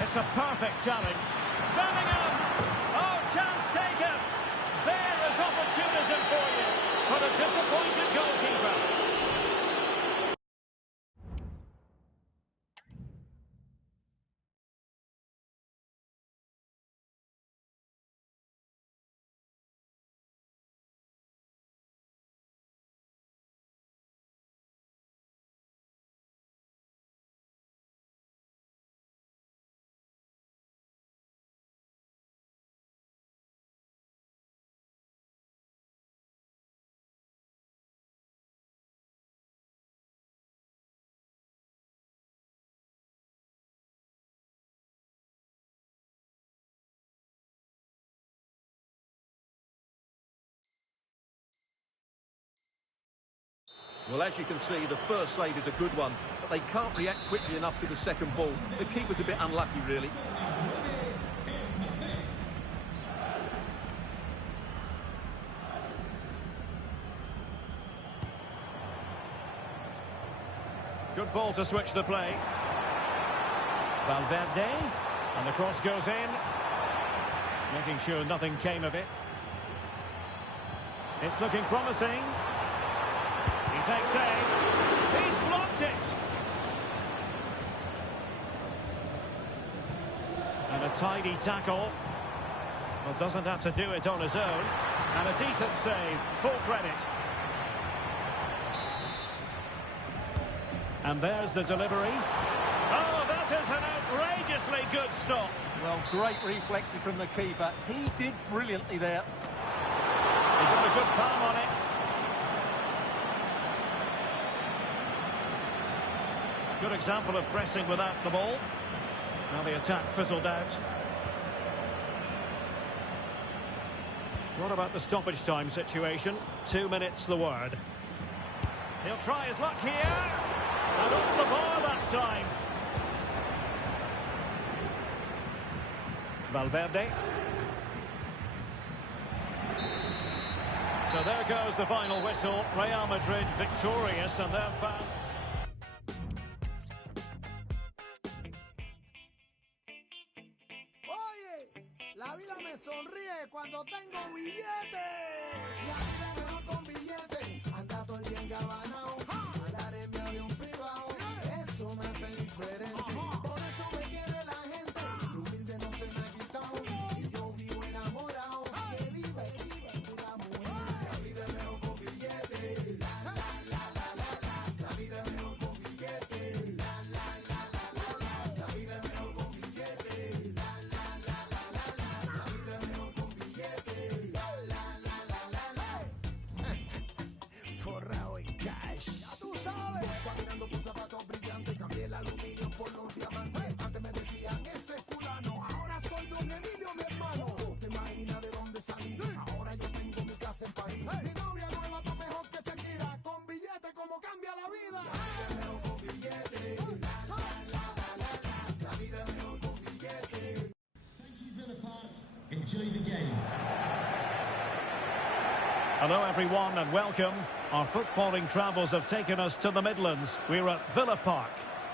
It's a perfect challenge. Bellingham! Oh, chance taken! There is opportunism for you, for the disappointed goalkeeper. Well, as you can see, the first save is a good one, but they can't react quickly enough to the second ball. The keeper's a bit unlucky, really. Good ball to switch the play. Valverde. And the cross goes in. Making sure nothing came of it. It's looking promising. He takes aim. He's blocked it. And a tidy tackle. Well, doesn't have to do it on his own. And a decent save. Full credit. And there's the delivery. Oh, that is an outrageously good stop. Well, great reflexing from the keeper. He did brilliantly there. He got a good palm on it. Good example of pressing without the ball. Now the attack fizzled out. What about the stoppage time situation? 2 minutes the word. He'll try his luck here. And off the bar that time. Valverde. So there goes the final whistle. Real Madrid victorious, and they're found. Oye, la vida me sonríe cuando tengo billetes. La vida mejor con billetes. Anda todo el día engabanao. Andar en mi avión privado. Eso me hace diferente. Por eso me quiere la gente. Lo humilde no se me ha quitado. Y yo vivo enamorado. Que viva, la mujer. La vida es mejor con billetes. La, la, la, la, la, la. La vida es mejor con billetes. La, la, la, la, la, la. La vida es mejor con billetes. La, la, la, la, la, la. La vida es mejor con billetes. La, la, la, la, la, la. Forrado en cash. Ya tú sabes. enjoy the game. Hello everyone and welcome. Our footballing travels have taken us to the Midlands. We're at Villa Park.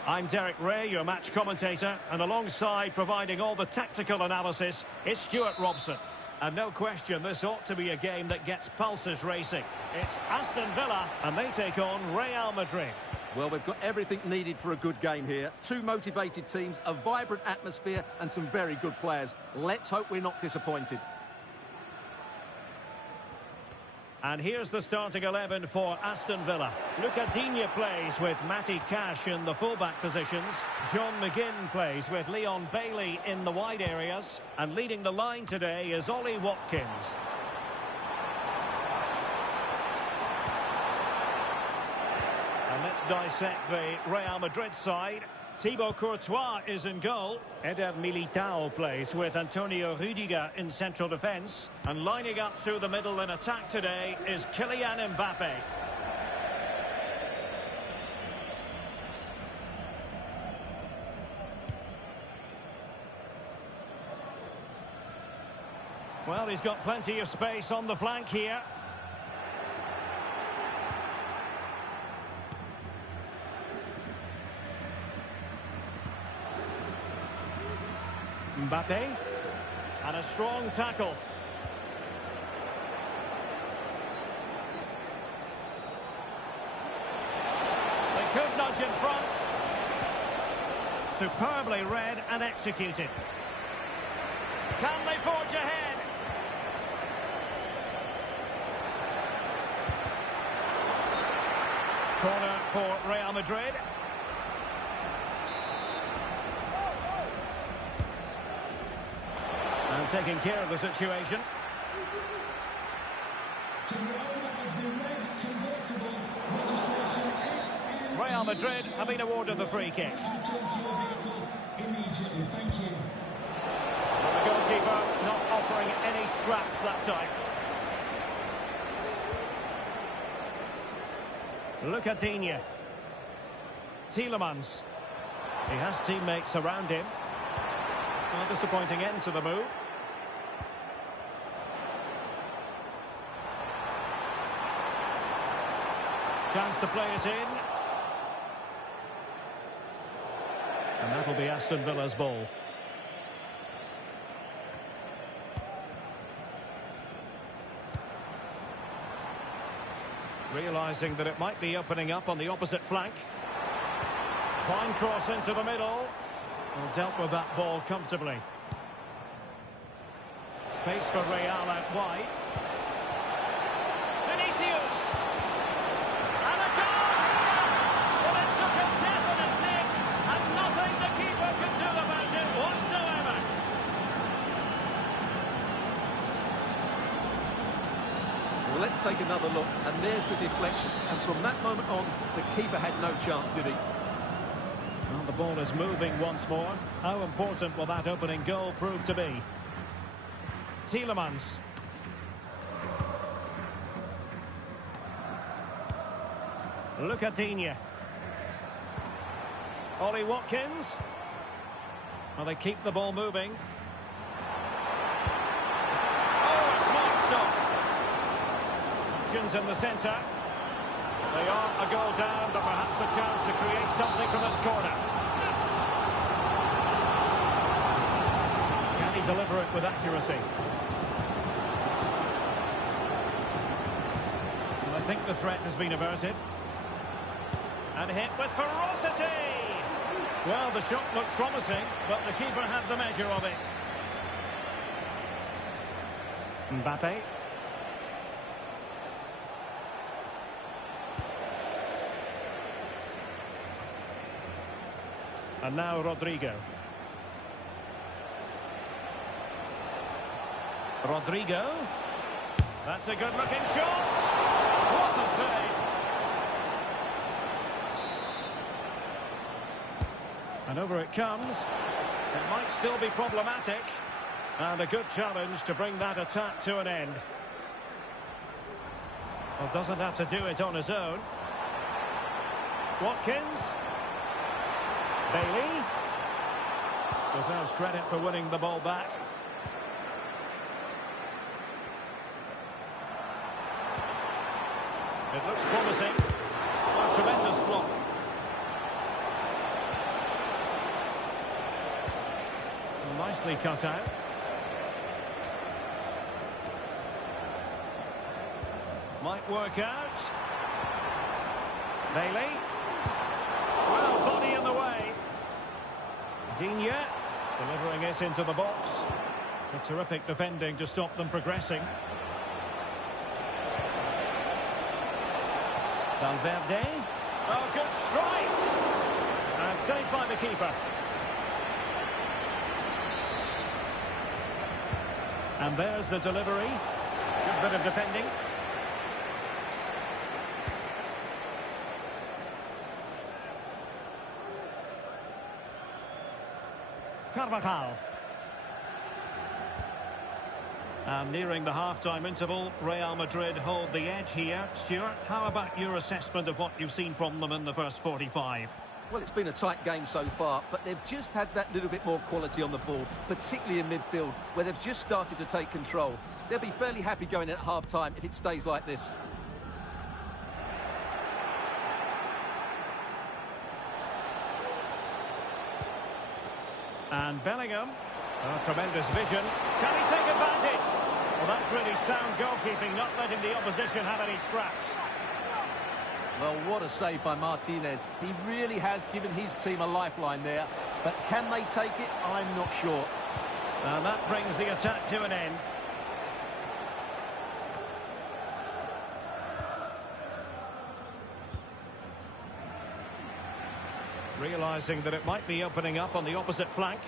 I'm Derek Ray, your match commentator, and alongside providing all the tactical analysis is Stuart Robson. And no question, this ought to be a game that gets pulses racing. It's Aston Villa, and they take on Real Madrid. Well, we've got everything needed for a good game here. Two motivated teams, a vibrant atmosphere, and some very good players. Let's hope we're not disappointed. And here's the starting 11 for Aston Villa. Diesen plays with Matty Cash in the fullback positions. John McGinn plays with Leon Bailey in the wide areas. And leading the line today is Ollie Watkins. And let's dissect the Real Madrid side. Thibaut Courtois is in goal. Eder Militao plays with Antonio Rüdiger in central defence. And lining up through the middle in attack today is Kylian Mbappe. Well, he's got plenty of space on the flank here. Mbappe, and a strong tackle. They could nudge in front. Superbly read and executed. Can they forge ahead? Corner for Real Madrid. And taking care of the situation. Real Madrid have been awarded the free kick. Immediately, thank you. The goalkeeper not offering any scraps that time. Diesen. Tielemans. He has teammates around him. A disappointing end to the move. Chance to play it in. And that'll be Aston Villa's ball. Realising that it might be opening up on the opposite flank. Fine cross into the middle. Well, dealt with that ball comfortably. Space for Real out wide. Vinicius! And a goal here! Well, it took a definite nick, and nothing the keeper could do about it whatsoever. Well, let's take another look, and there's the deflection. And from that moment on, the keeper had no chance, did he? Well, the ball is moving once more. How important will that opening goal prove to be? Tielemans. Diesen. Ollie Watkins. Well, they keep the ball moving. Oh, a smart stop. Options in the centre. They are a goal down, but perhaps a chance to create something from this corner. Can he deliver it with accuracy? Well, I think the threat has been averted. And hit with ferocity! Well, the shot looked promising, but the keeper had the measure of it. Mbappe. And now Rodrigo. That's a good-looking shot. What a save. And over it comes. It might still be problematic. And a good challenge to bring that attack to an end. Well, doesn't have to do it on his own. Watkins. Bailey. Deserves credit for winning the ball back. It looks promising. A tremendous block. Nicely cut out. Might work out. Bailey. Well, body in the way. Digne delivering it into the box. A terrific defending to stop them progressing. Valverde. Oh, good strike. And saved by the keeper. And there's the delivery. Good bit of defending. Carvajal. And nearing the half-time interval, Real Madrid hold the edge here. Stuart, how about your assessment of what you've seen from them in the first 45? Well, it's been a tight game so far, but they've just had that little bit more quality on the ball, particularly in midfield, where they've just started to take control. They'll be fairly happy going at half-time if it stays like this. And Bellingham. Oh, tremendous vision. Can he take advantage? Well, that's really sound goalkeeping, not letting the opposition have any scraps. Well, what a save by Martinez. He really has given his team a lifeline there. But can they take it? I'm not sure. And that brings the attack to an end. Realising that it might be opening up on the opposite flank.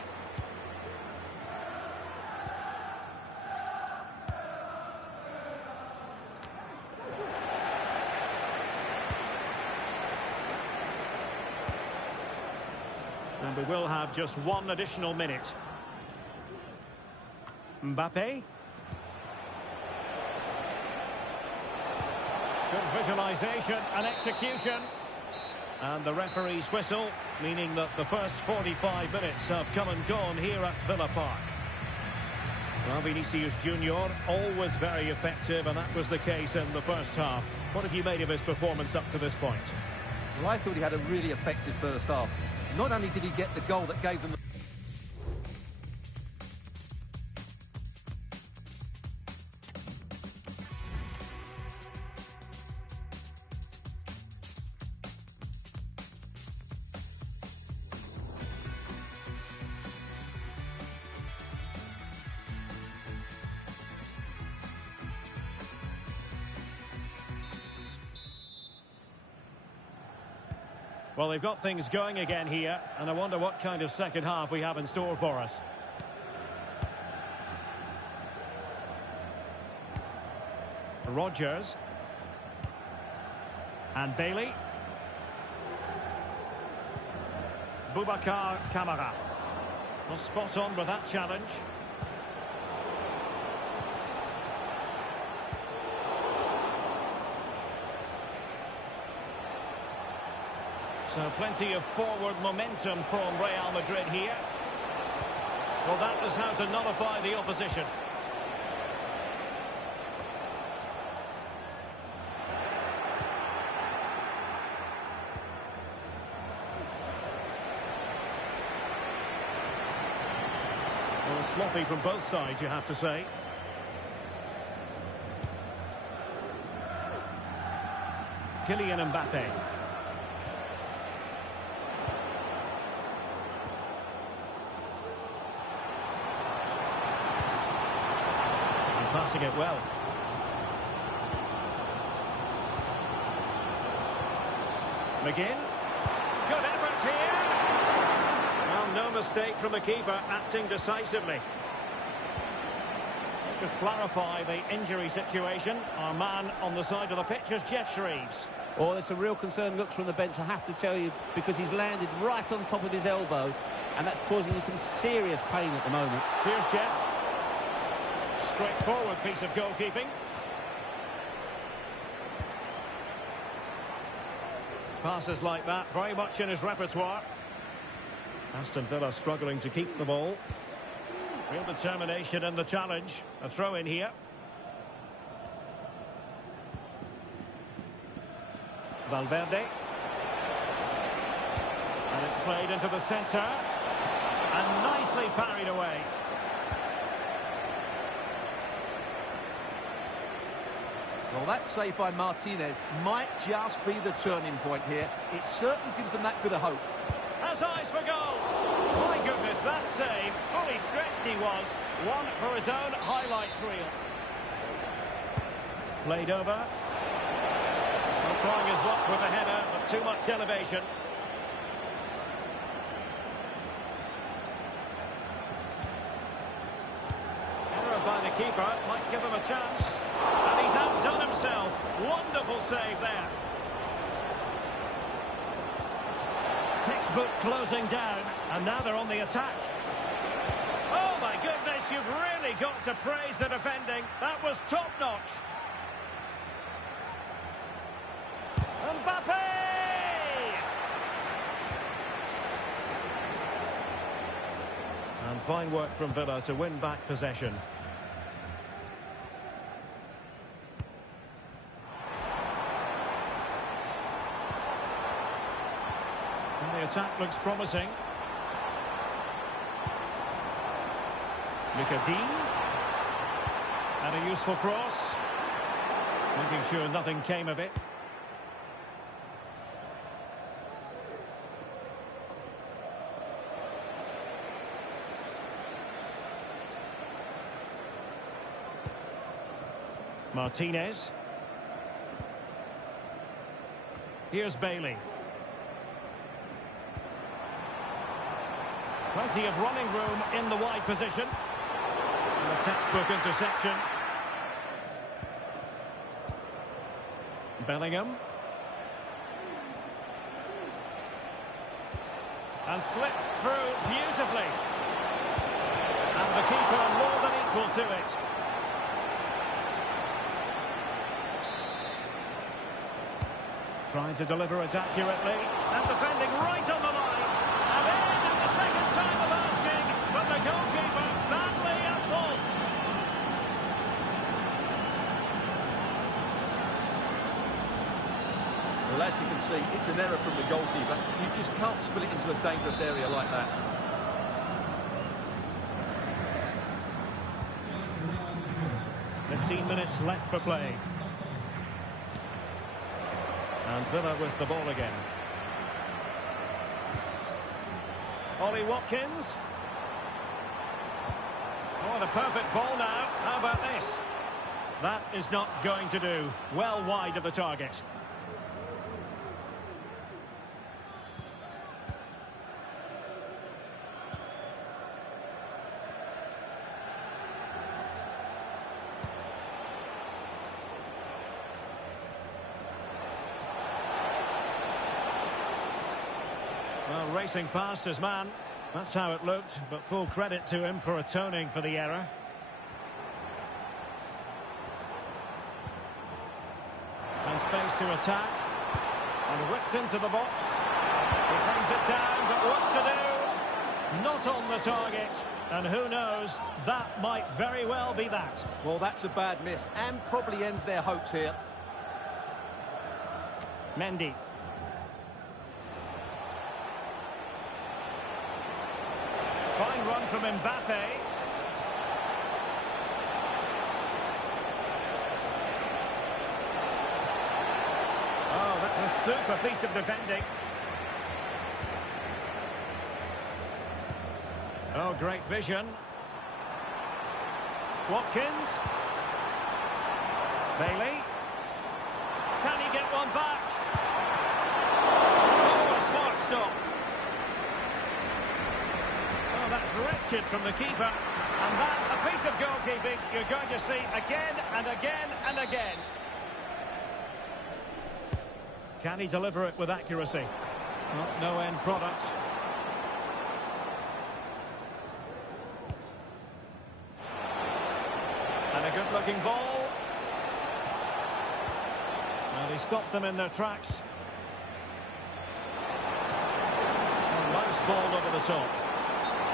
And we will have just one additional minute. Mbappe. Good visualisation and execution. And the referee's whistle, meaning that the first 45 minutes have come and gone here at Villa Park. Well, Vinicius Junior, always very effective, and that was the case in the first half. What have you made of his performance up to this point? Well, I thought he had a really effective first half. Not only did he get the goal that gave them the... Well, they've got things going again here, and I wonder what kind of second half we have in store for us. Rodgers. And Bailey. Boubacar Kamara. Well, spot on with that challenge. So plenty of forward momentum from Real Madrid here. Well, that is how to nullify the opposition. Well, sloppy from both sides, you have to say. Kylian Mbappe. Passing it well. McGinn. Good effort here. Well, no mistake from the keeper, acting decisively. Let's just clarify the injury situation. Our man on the side of the pitch is Jeff Shreves. Oh, there's some real concern looks from the bench, I have to tell you, because he's landed right on top of his elbow, and that's causing him some serious pain at the moment. Cheers, Jeff. Straightforward piece of goalkeeping. Passes like that, very much in his repertoire. Aston Villa struggling to keep the ball. Real determination in the challenge. A throw in here. Valverde. And it's played into the centre. And nicely parried away. Well, that save by Martinez might just be the turning point here. It certainly gives them that bit of hope. Has eyes for goal. My goodness, that save. Fully stretched he was. One for his own highlights reel. Played over. Well, trying his luck with a header, but too much elevation. Error by the keeper might give him a chance. And he's outdone himself. Wonderful save there. Textbook closing down, and now they're on the attack. Oh my goodness, you've really got to praise the defending. That was top-notch. Mbappe! And fine work from Villa to win back possession. The attack looks promising. Dean. And a useful cross. Making sure nothing came of it. Martinez. Here's Bailey. Plenty of running room in the wide position. And a textbook interception. Bellingham. And slipped through beautifully. And the keeper more than equal to it. Trying to deliver it accurately. And defending right on the line. And in at the second time of asking. But the goalkeeper badly at fault. Well, as you can see, it's an error from the goalkeeper. You just can't spill it into a dangerous area like that. .15 minutes left for play. And Villa with the ball again. Ollie Watkins. Oh, the perfect ball now. How about this? That is not going to do. Well wide of the target. Well, racing past his man. That's how it looked, but full credit to him for atoning for the error. And space to attack. And ripped into the box. He brings it down, but what to do? Not on the target. And who knows, that might very well be that. Well, that's a bad miss, and probably ends their hopes here. Mendy. Fine run from Mbappe. Oh, that's a super piece of defending. Oh, great vision. Watkins. Bailey. Can he get one back? Oh, a smart stop. Oh, that's wretched from the keeper. And that, a piece of goalkeeping you're going to see again and again and again. Can he deliver it with accuracy? Well, no end product. And a good-looking ball. And he stopped them in their tracks. A nice ball over the top.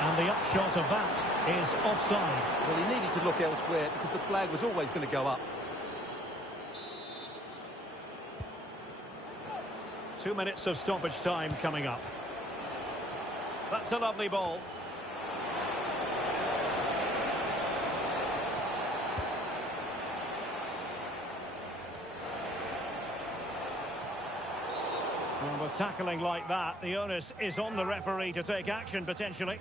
And the upshot of that is offside. Well, he needed to look elsewhere because the flag was always going to go up. 2 minutes of stoppage time coming up. That's a lovely ball. Well, with tackling like that, the onus is on the referee to take action, potentially.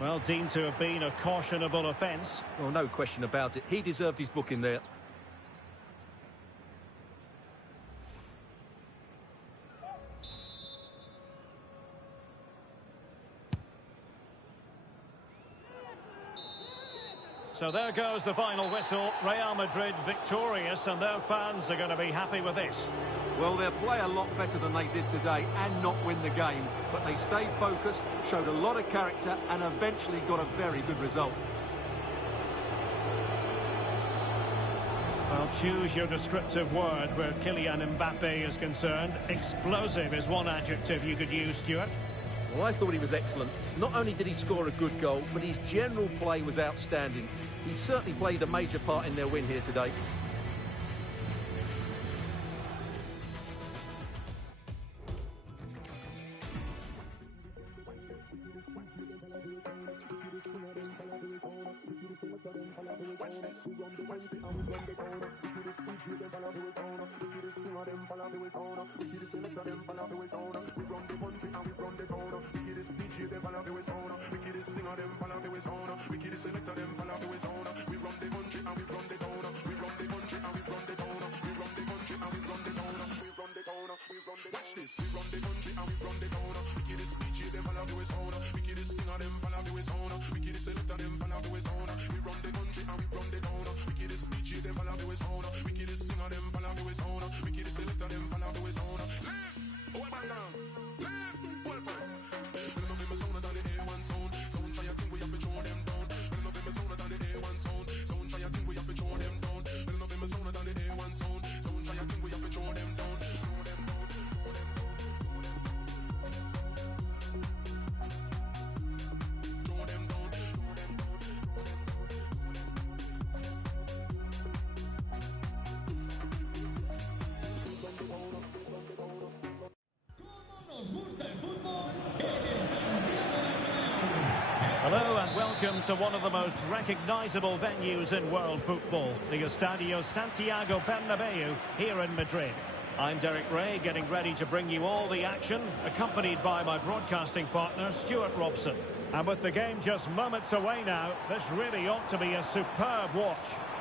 Well, deemed to have been a cautionable offence. Well, no question about it. He deserved his booking there. So there goes the final whistle. Real Madrid victorious, and their fans are going to be happy with this. Well, they'll play a lot better than they did today and not win the game. But they stayed focused, showed a lot of character, and eventually got a very good result. Well, choose your descriptive word where Kylian Mbappe is concerned. Explosive is one adjective you could use, Stuart. Well, I thought he was excellent. Not only did he score a good goal, but his general play was outstanding. He certainly played a major part in their win here today. Hello and welcome to one of the most recognisable venues in world football, the Estadio Santiago Bernabéu here in Madrid. I'm Derek Ray, getting ready to bring you all the action, accompanied by my broadcasting partner, Stuart Robson. And with the game just moments away now, this really ought to be a superb watch.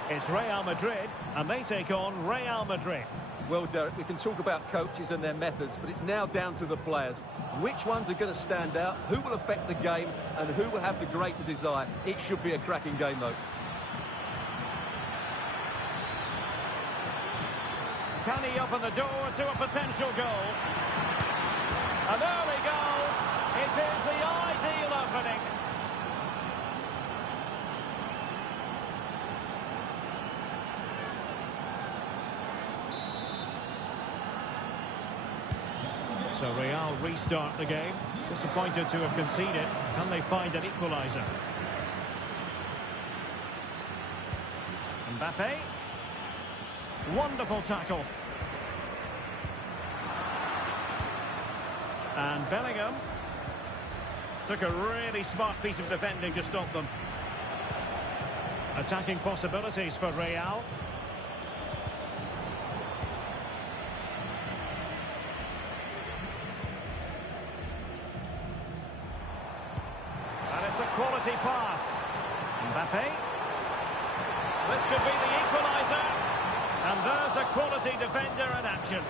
It's Real Madrid, and they take on Real Madrid. Well, Derek, we can talk about coaches and their methods, but it's now down to the players. Which ones are going to stand out, who will affect the game, and who will have the greater desire? It should be a cracking game, though. Can he open the door to a potential goal? An early goal. It is the ideal opening. So Real restart the game. Disappointed to have conceded. Can they find an equaliser? Mbappe. Wonderful tackle. And Bellingham. Took a really smart piece of defending to stop them. Attacking possibilities for Real. A quality pass. Mbappe. This could be the equaliser. And there's a quality defender in action.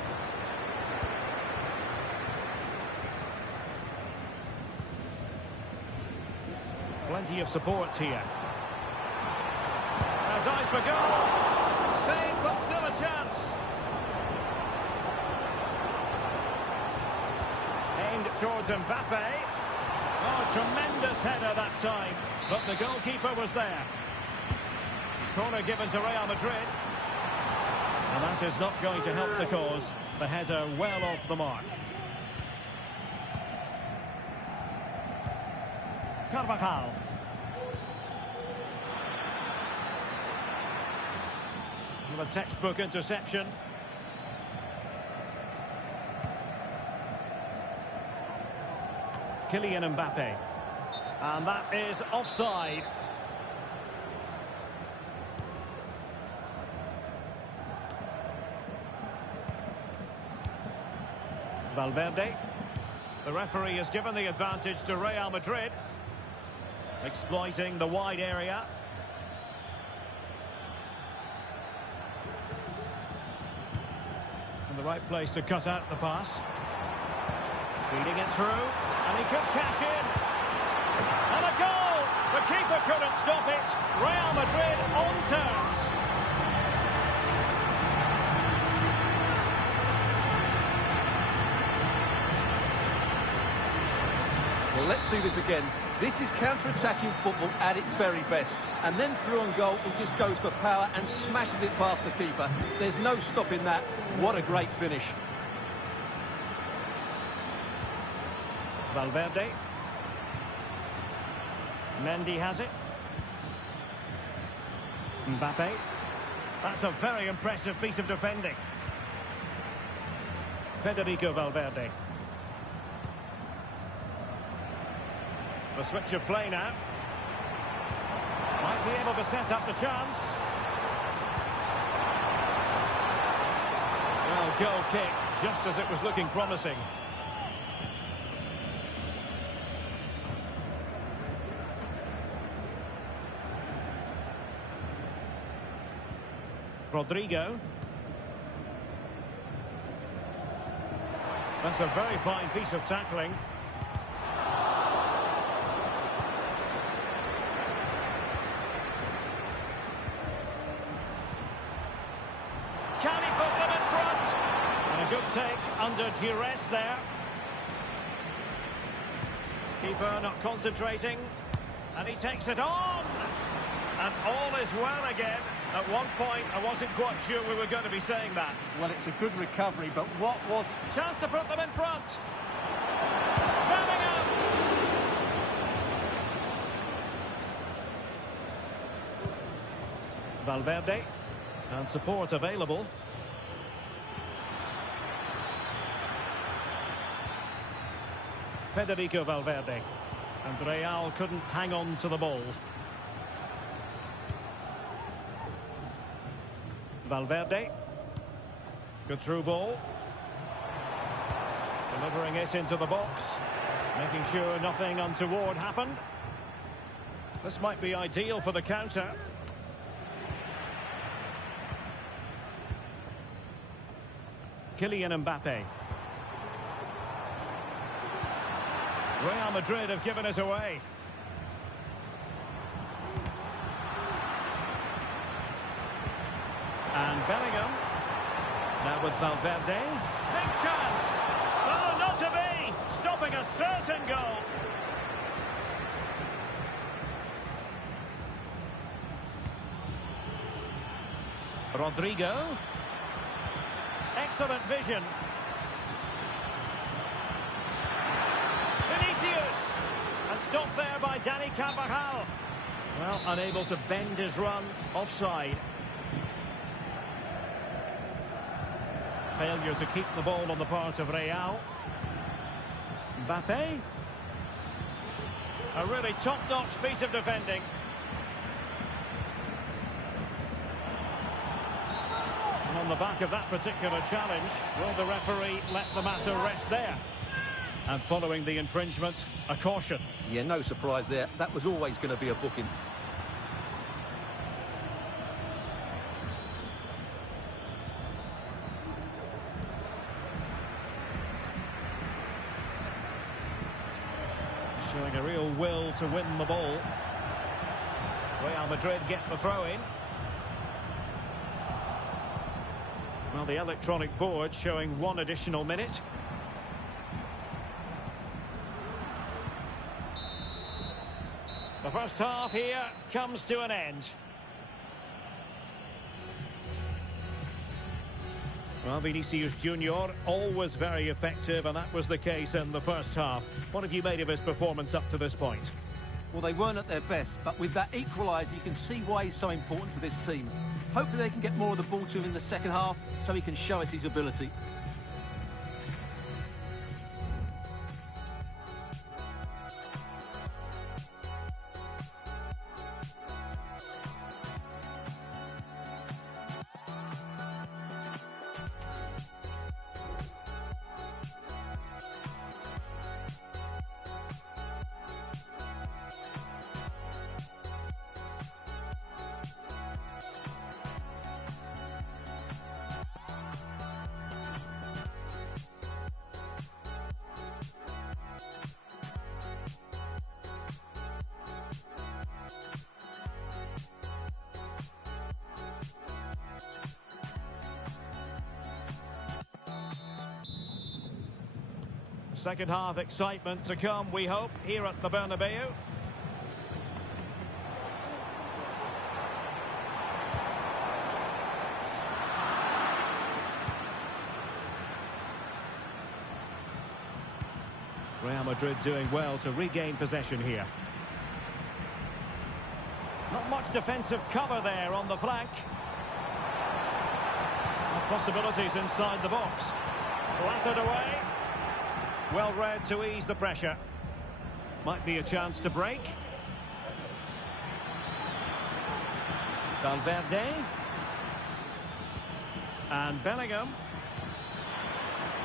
Plenty of support here. Has eyes for goal. Save, but still a chance. Aimed towards Mbappe. Oh, tremendous header that time, but the goalkeeper was there. Corner given to Real Madrid. And that is not going to help the cause. The header well off the mark. Carvajal. Well, a textbook interception. Kylian Mbappe. And that is offside. Valverde. The referee has given the advantage to Real Madrid. Exploiting the wide area. And the right place to cut out the pass. Feeding it through. And he could cash in. And a goal! The keeper couldn't stop it. Real Madrid on terms. Well, let's see this again. This is counter-attacking football at its very best. And then through on goal, he just goes for power and smashes it past the keeper. There's no stopping that. What a great finish. Valverde. Mendy has it. Mbappe. That's a very impressive piece of defending. Federico Valverde. The switch of play now. Might be able to set up the chance. Well, goal kick, just as it was looking promising. Rodrigo. That's a very fine piece of tackling. Can he put them in front? And a good take under duress there. Keeper not concentrating. And he takes it on. And all is well again. At one point, I wasn't quite sure we were going to be saying that. Well, it's a good recovery, but what was... Chance to put them in front. Bellingham. Valverde. And support available. Federico Valverde. And Real couldn't hang on to the ball. Valverde. Good through ball. Delivering it into the box. Making sure nothing untoward happened. This might be ideal for the counter. Kylian Mbappe. Real Madrid have given us away. And Bellingham. Now with Valverde. Big chance. Oh, not to be. Stopping a certain goal. Rodrigo. Excellent vision. Vinicius. And stopped there by Dani Carvajal. Well, unable to bend his run. Offside. Failure to keep the ball on the part of Real. Mbappe. A really top-notch piece of defending. And on the back of that particular challenge, will the referee let the matter rest there? And following the infringement, a caution. Yeah, no surprise there. That was always going to be a booking. Showing a real will to win the ball. Real Madrid get the throw-in. Well, the electronic board showing 1 additional minute. The first half here comes to an end. Well, Vinicius Junior, always very effective, and that was the case in the first half. What have you made of his performance up to this point? Well, they weren't at their best, but with that equaliser, you can see why he's so important to this team. Hopefully they can get more of the ball to him in the second half, so he can show us his ability. Second half excitement to come, we hope, here at the Bernabeu. Real Madrid doing well to regain possession here. Not much defensive cover there on the flank. Possibilities inside the box. Blasted away. Well read to ease the pressure. Might be a chance to break. Valverde. And Bellingham.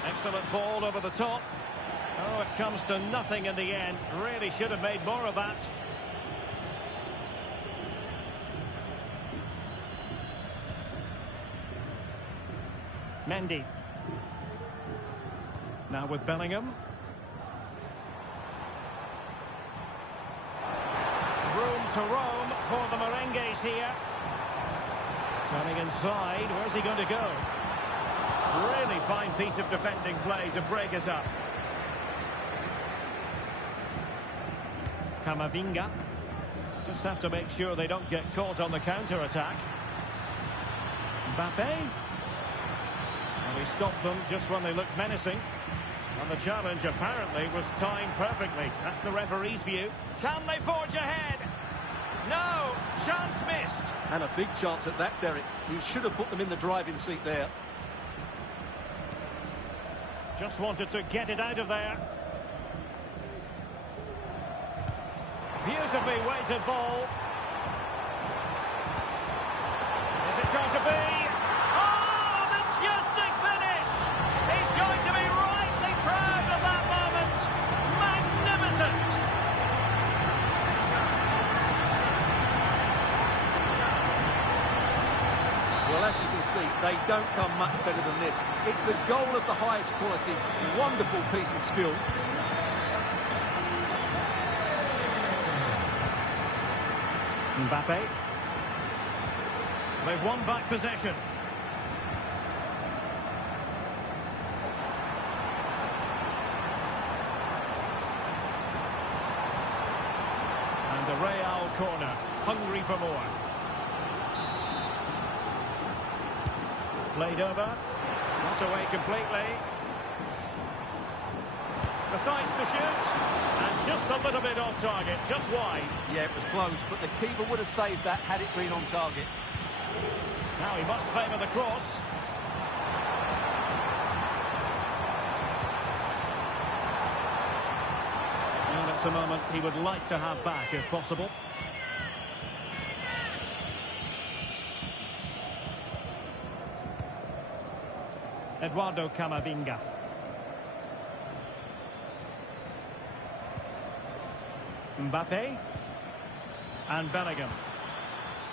Excellent ball over the top. Oh, it comes to nothing in the end. Really should have made more of that. Mendy. Now with Bellingham. Room to roam for the Merengues here. Turning inside. Where's he going to go? Really fine piece of defending play to break us up. Camavinga. Just have to make sure they don't get caught on the counter-attack. Mbappe. Well, he stopped them just when they looked menacing. And the challenge apparently was timed perfectly. That's the referee's view. Can they forge ahead? No! Chance missed. And a big chance at that, Derek. You should have put them in the driving seat there. Just wanted to get it out of there. Beautifully weighted ball. Is it going to be? Oh, the majestic finish! He's going to be rightly proud of that moment. Magnificent! Well, as you can see, they don't come much better than this. It's a goal of the highest quality. Wonderful piece of skill. Mbappe. They've won back possession. And a Real corner, hungry for more. Played over, not away completely. Decides to shoot, and just a little bit off target, just wide. Yeah, it was close, but the keeper would have saved that had it been on target. Now he must favour the cross. And that's a moment he would like to have back, if possible. Eduardo Camavinga. Mbappe and Bellingham.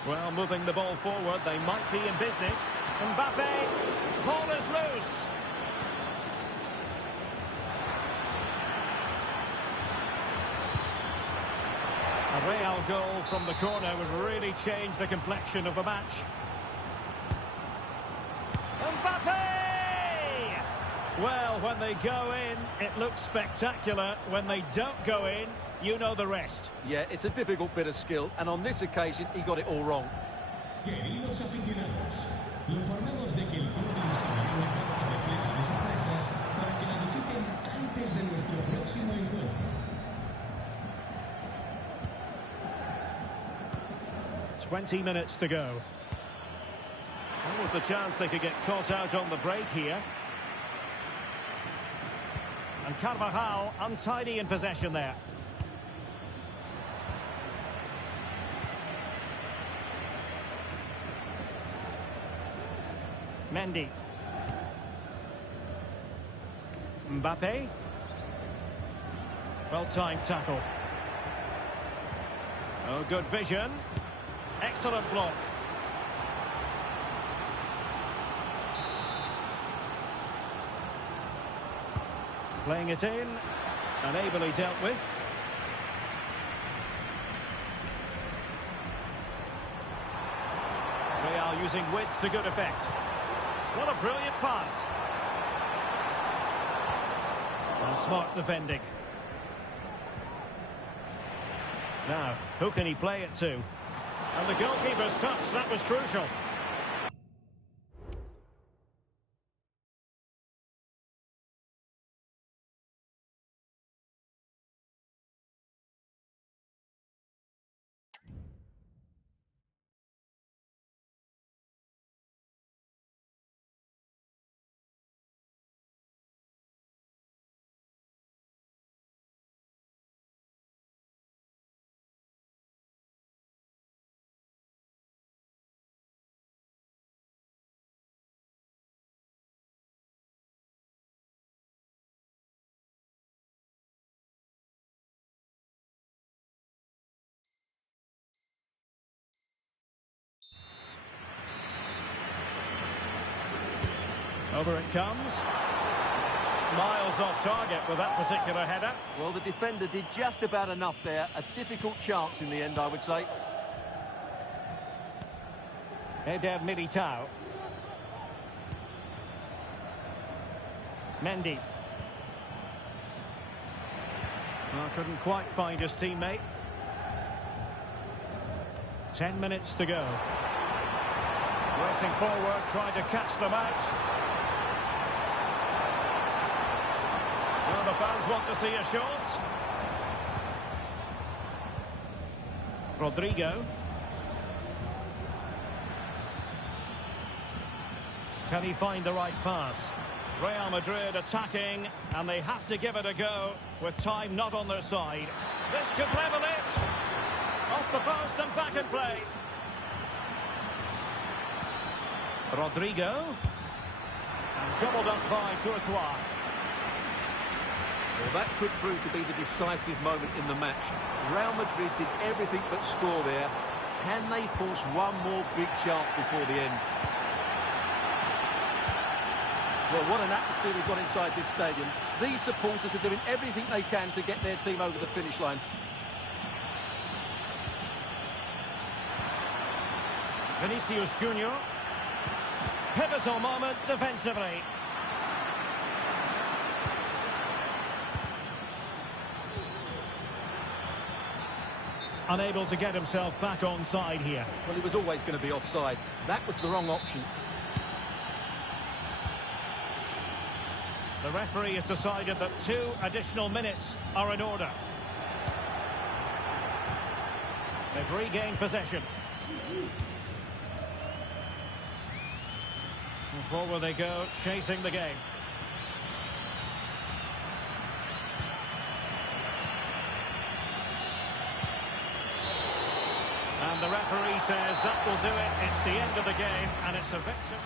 Well, moving the ball forward, they might be in business. Mbappe, ball is loose. A Real goal from the corner would really change the complexion of the match. Mbappe! Well, when they go in, it looks spectacular. When they don't go in, you know the rest. Yeah, it's a difficult bit of skill, and on this occasion, he got it all wrong. Queridos aficionados, lo informamos de que el club instalará una caja repleta de sorpresas para que la visiten antes de nuestro próximo encuentro. 20 minutes to go. What was the chance they could get caught out on the break here? And Carvajal untidy in possession there. Mendy. Mbappe. Well-timed tackle. Oh, good vision. Excellent block. Playing it in, and ably dealt with. Real using width to good effect. What a brilliant pass. And smart defending. Now, who can he play it to? And the goalkeeper's touch, that was crucial. Over it comes. Miles off target with that particular header. Well, the defender did just about enough there. A difficult chance in the end, I would say. Eder Militao. Mendy. Well, couldn't quite find his teammate. 10 minutes to go. Racing forward, trying to catch them out. Well, the fans want to see a shot. Rodrigo. Can he find the right pass? Real Madrid attacking, and they have to give it a go with time not on their side. This could level it. Off the post and back in play. Rodrigo. And gobbled up by Courtois. Well, that could prove to be the decisive moment in the match. Real Madrid did everything but score there. Can they force one more big chance before the end? Well, what an atmosphere we've got inside this stadium. These supporters are doing everything they can to get their team over the finish line. Vinicius Junior. Pivotal moment defensively. Unable to get himself back on side here. Well, he was always going to be offside. That was the wrong option. The referee has decided that 2 additional minutes are in order. They've regained possession. And forward they go, chasing the game. And the referee says that will do it. It's the end of the game, and it's a victory.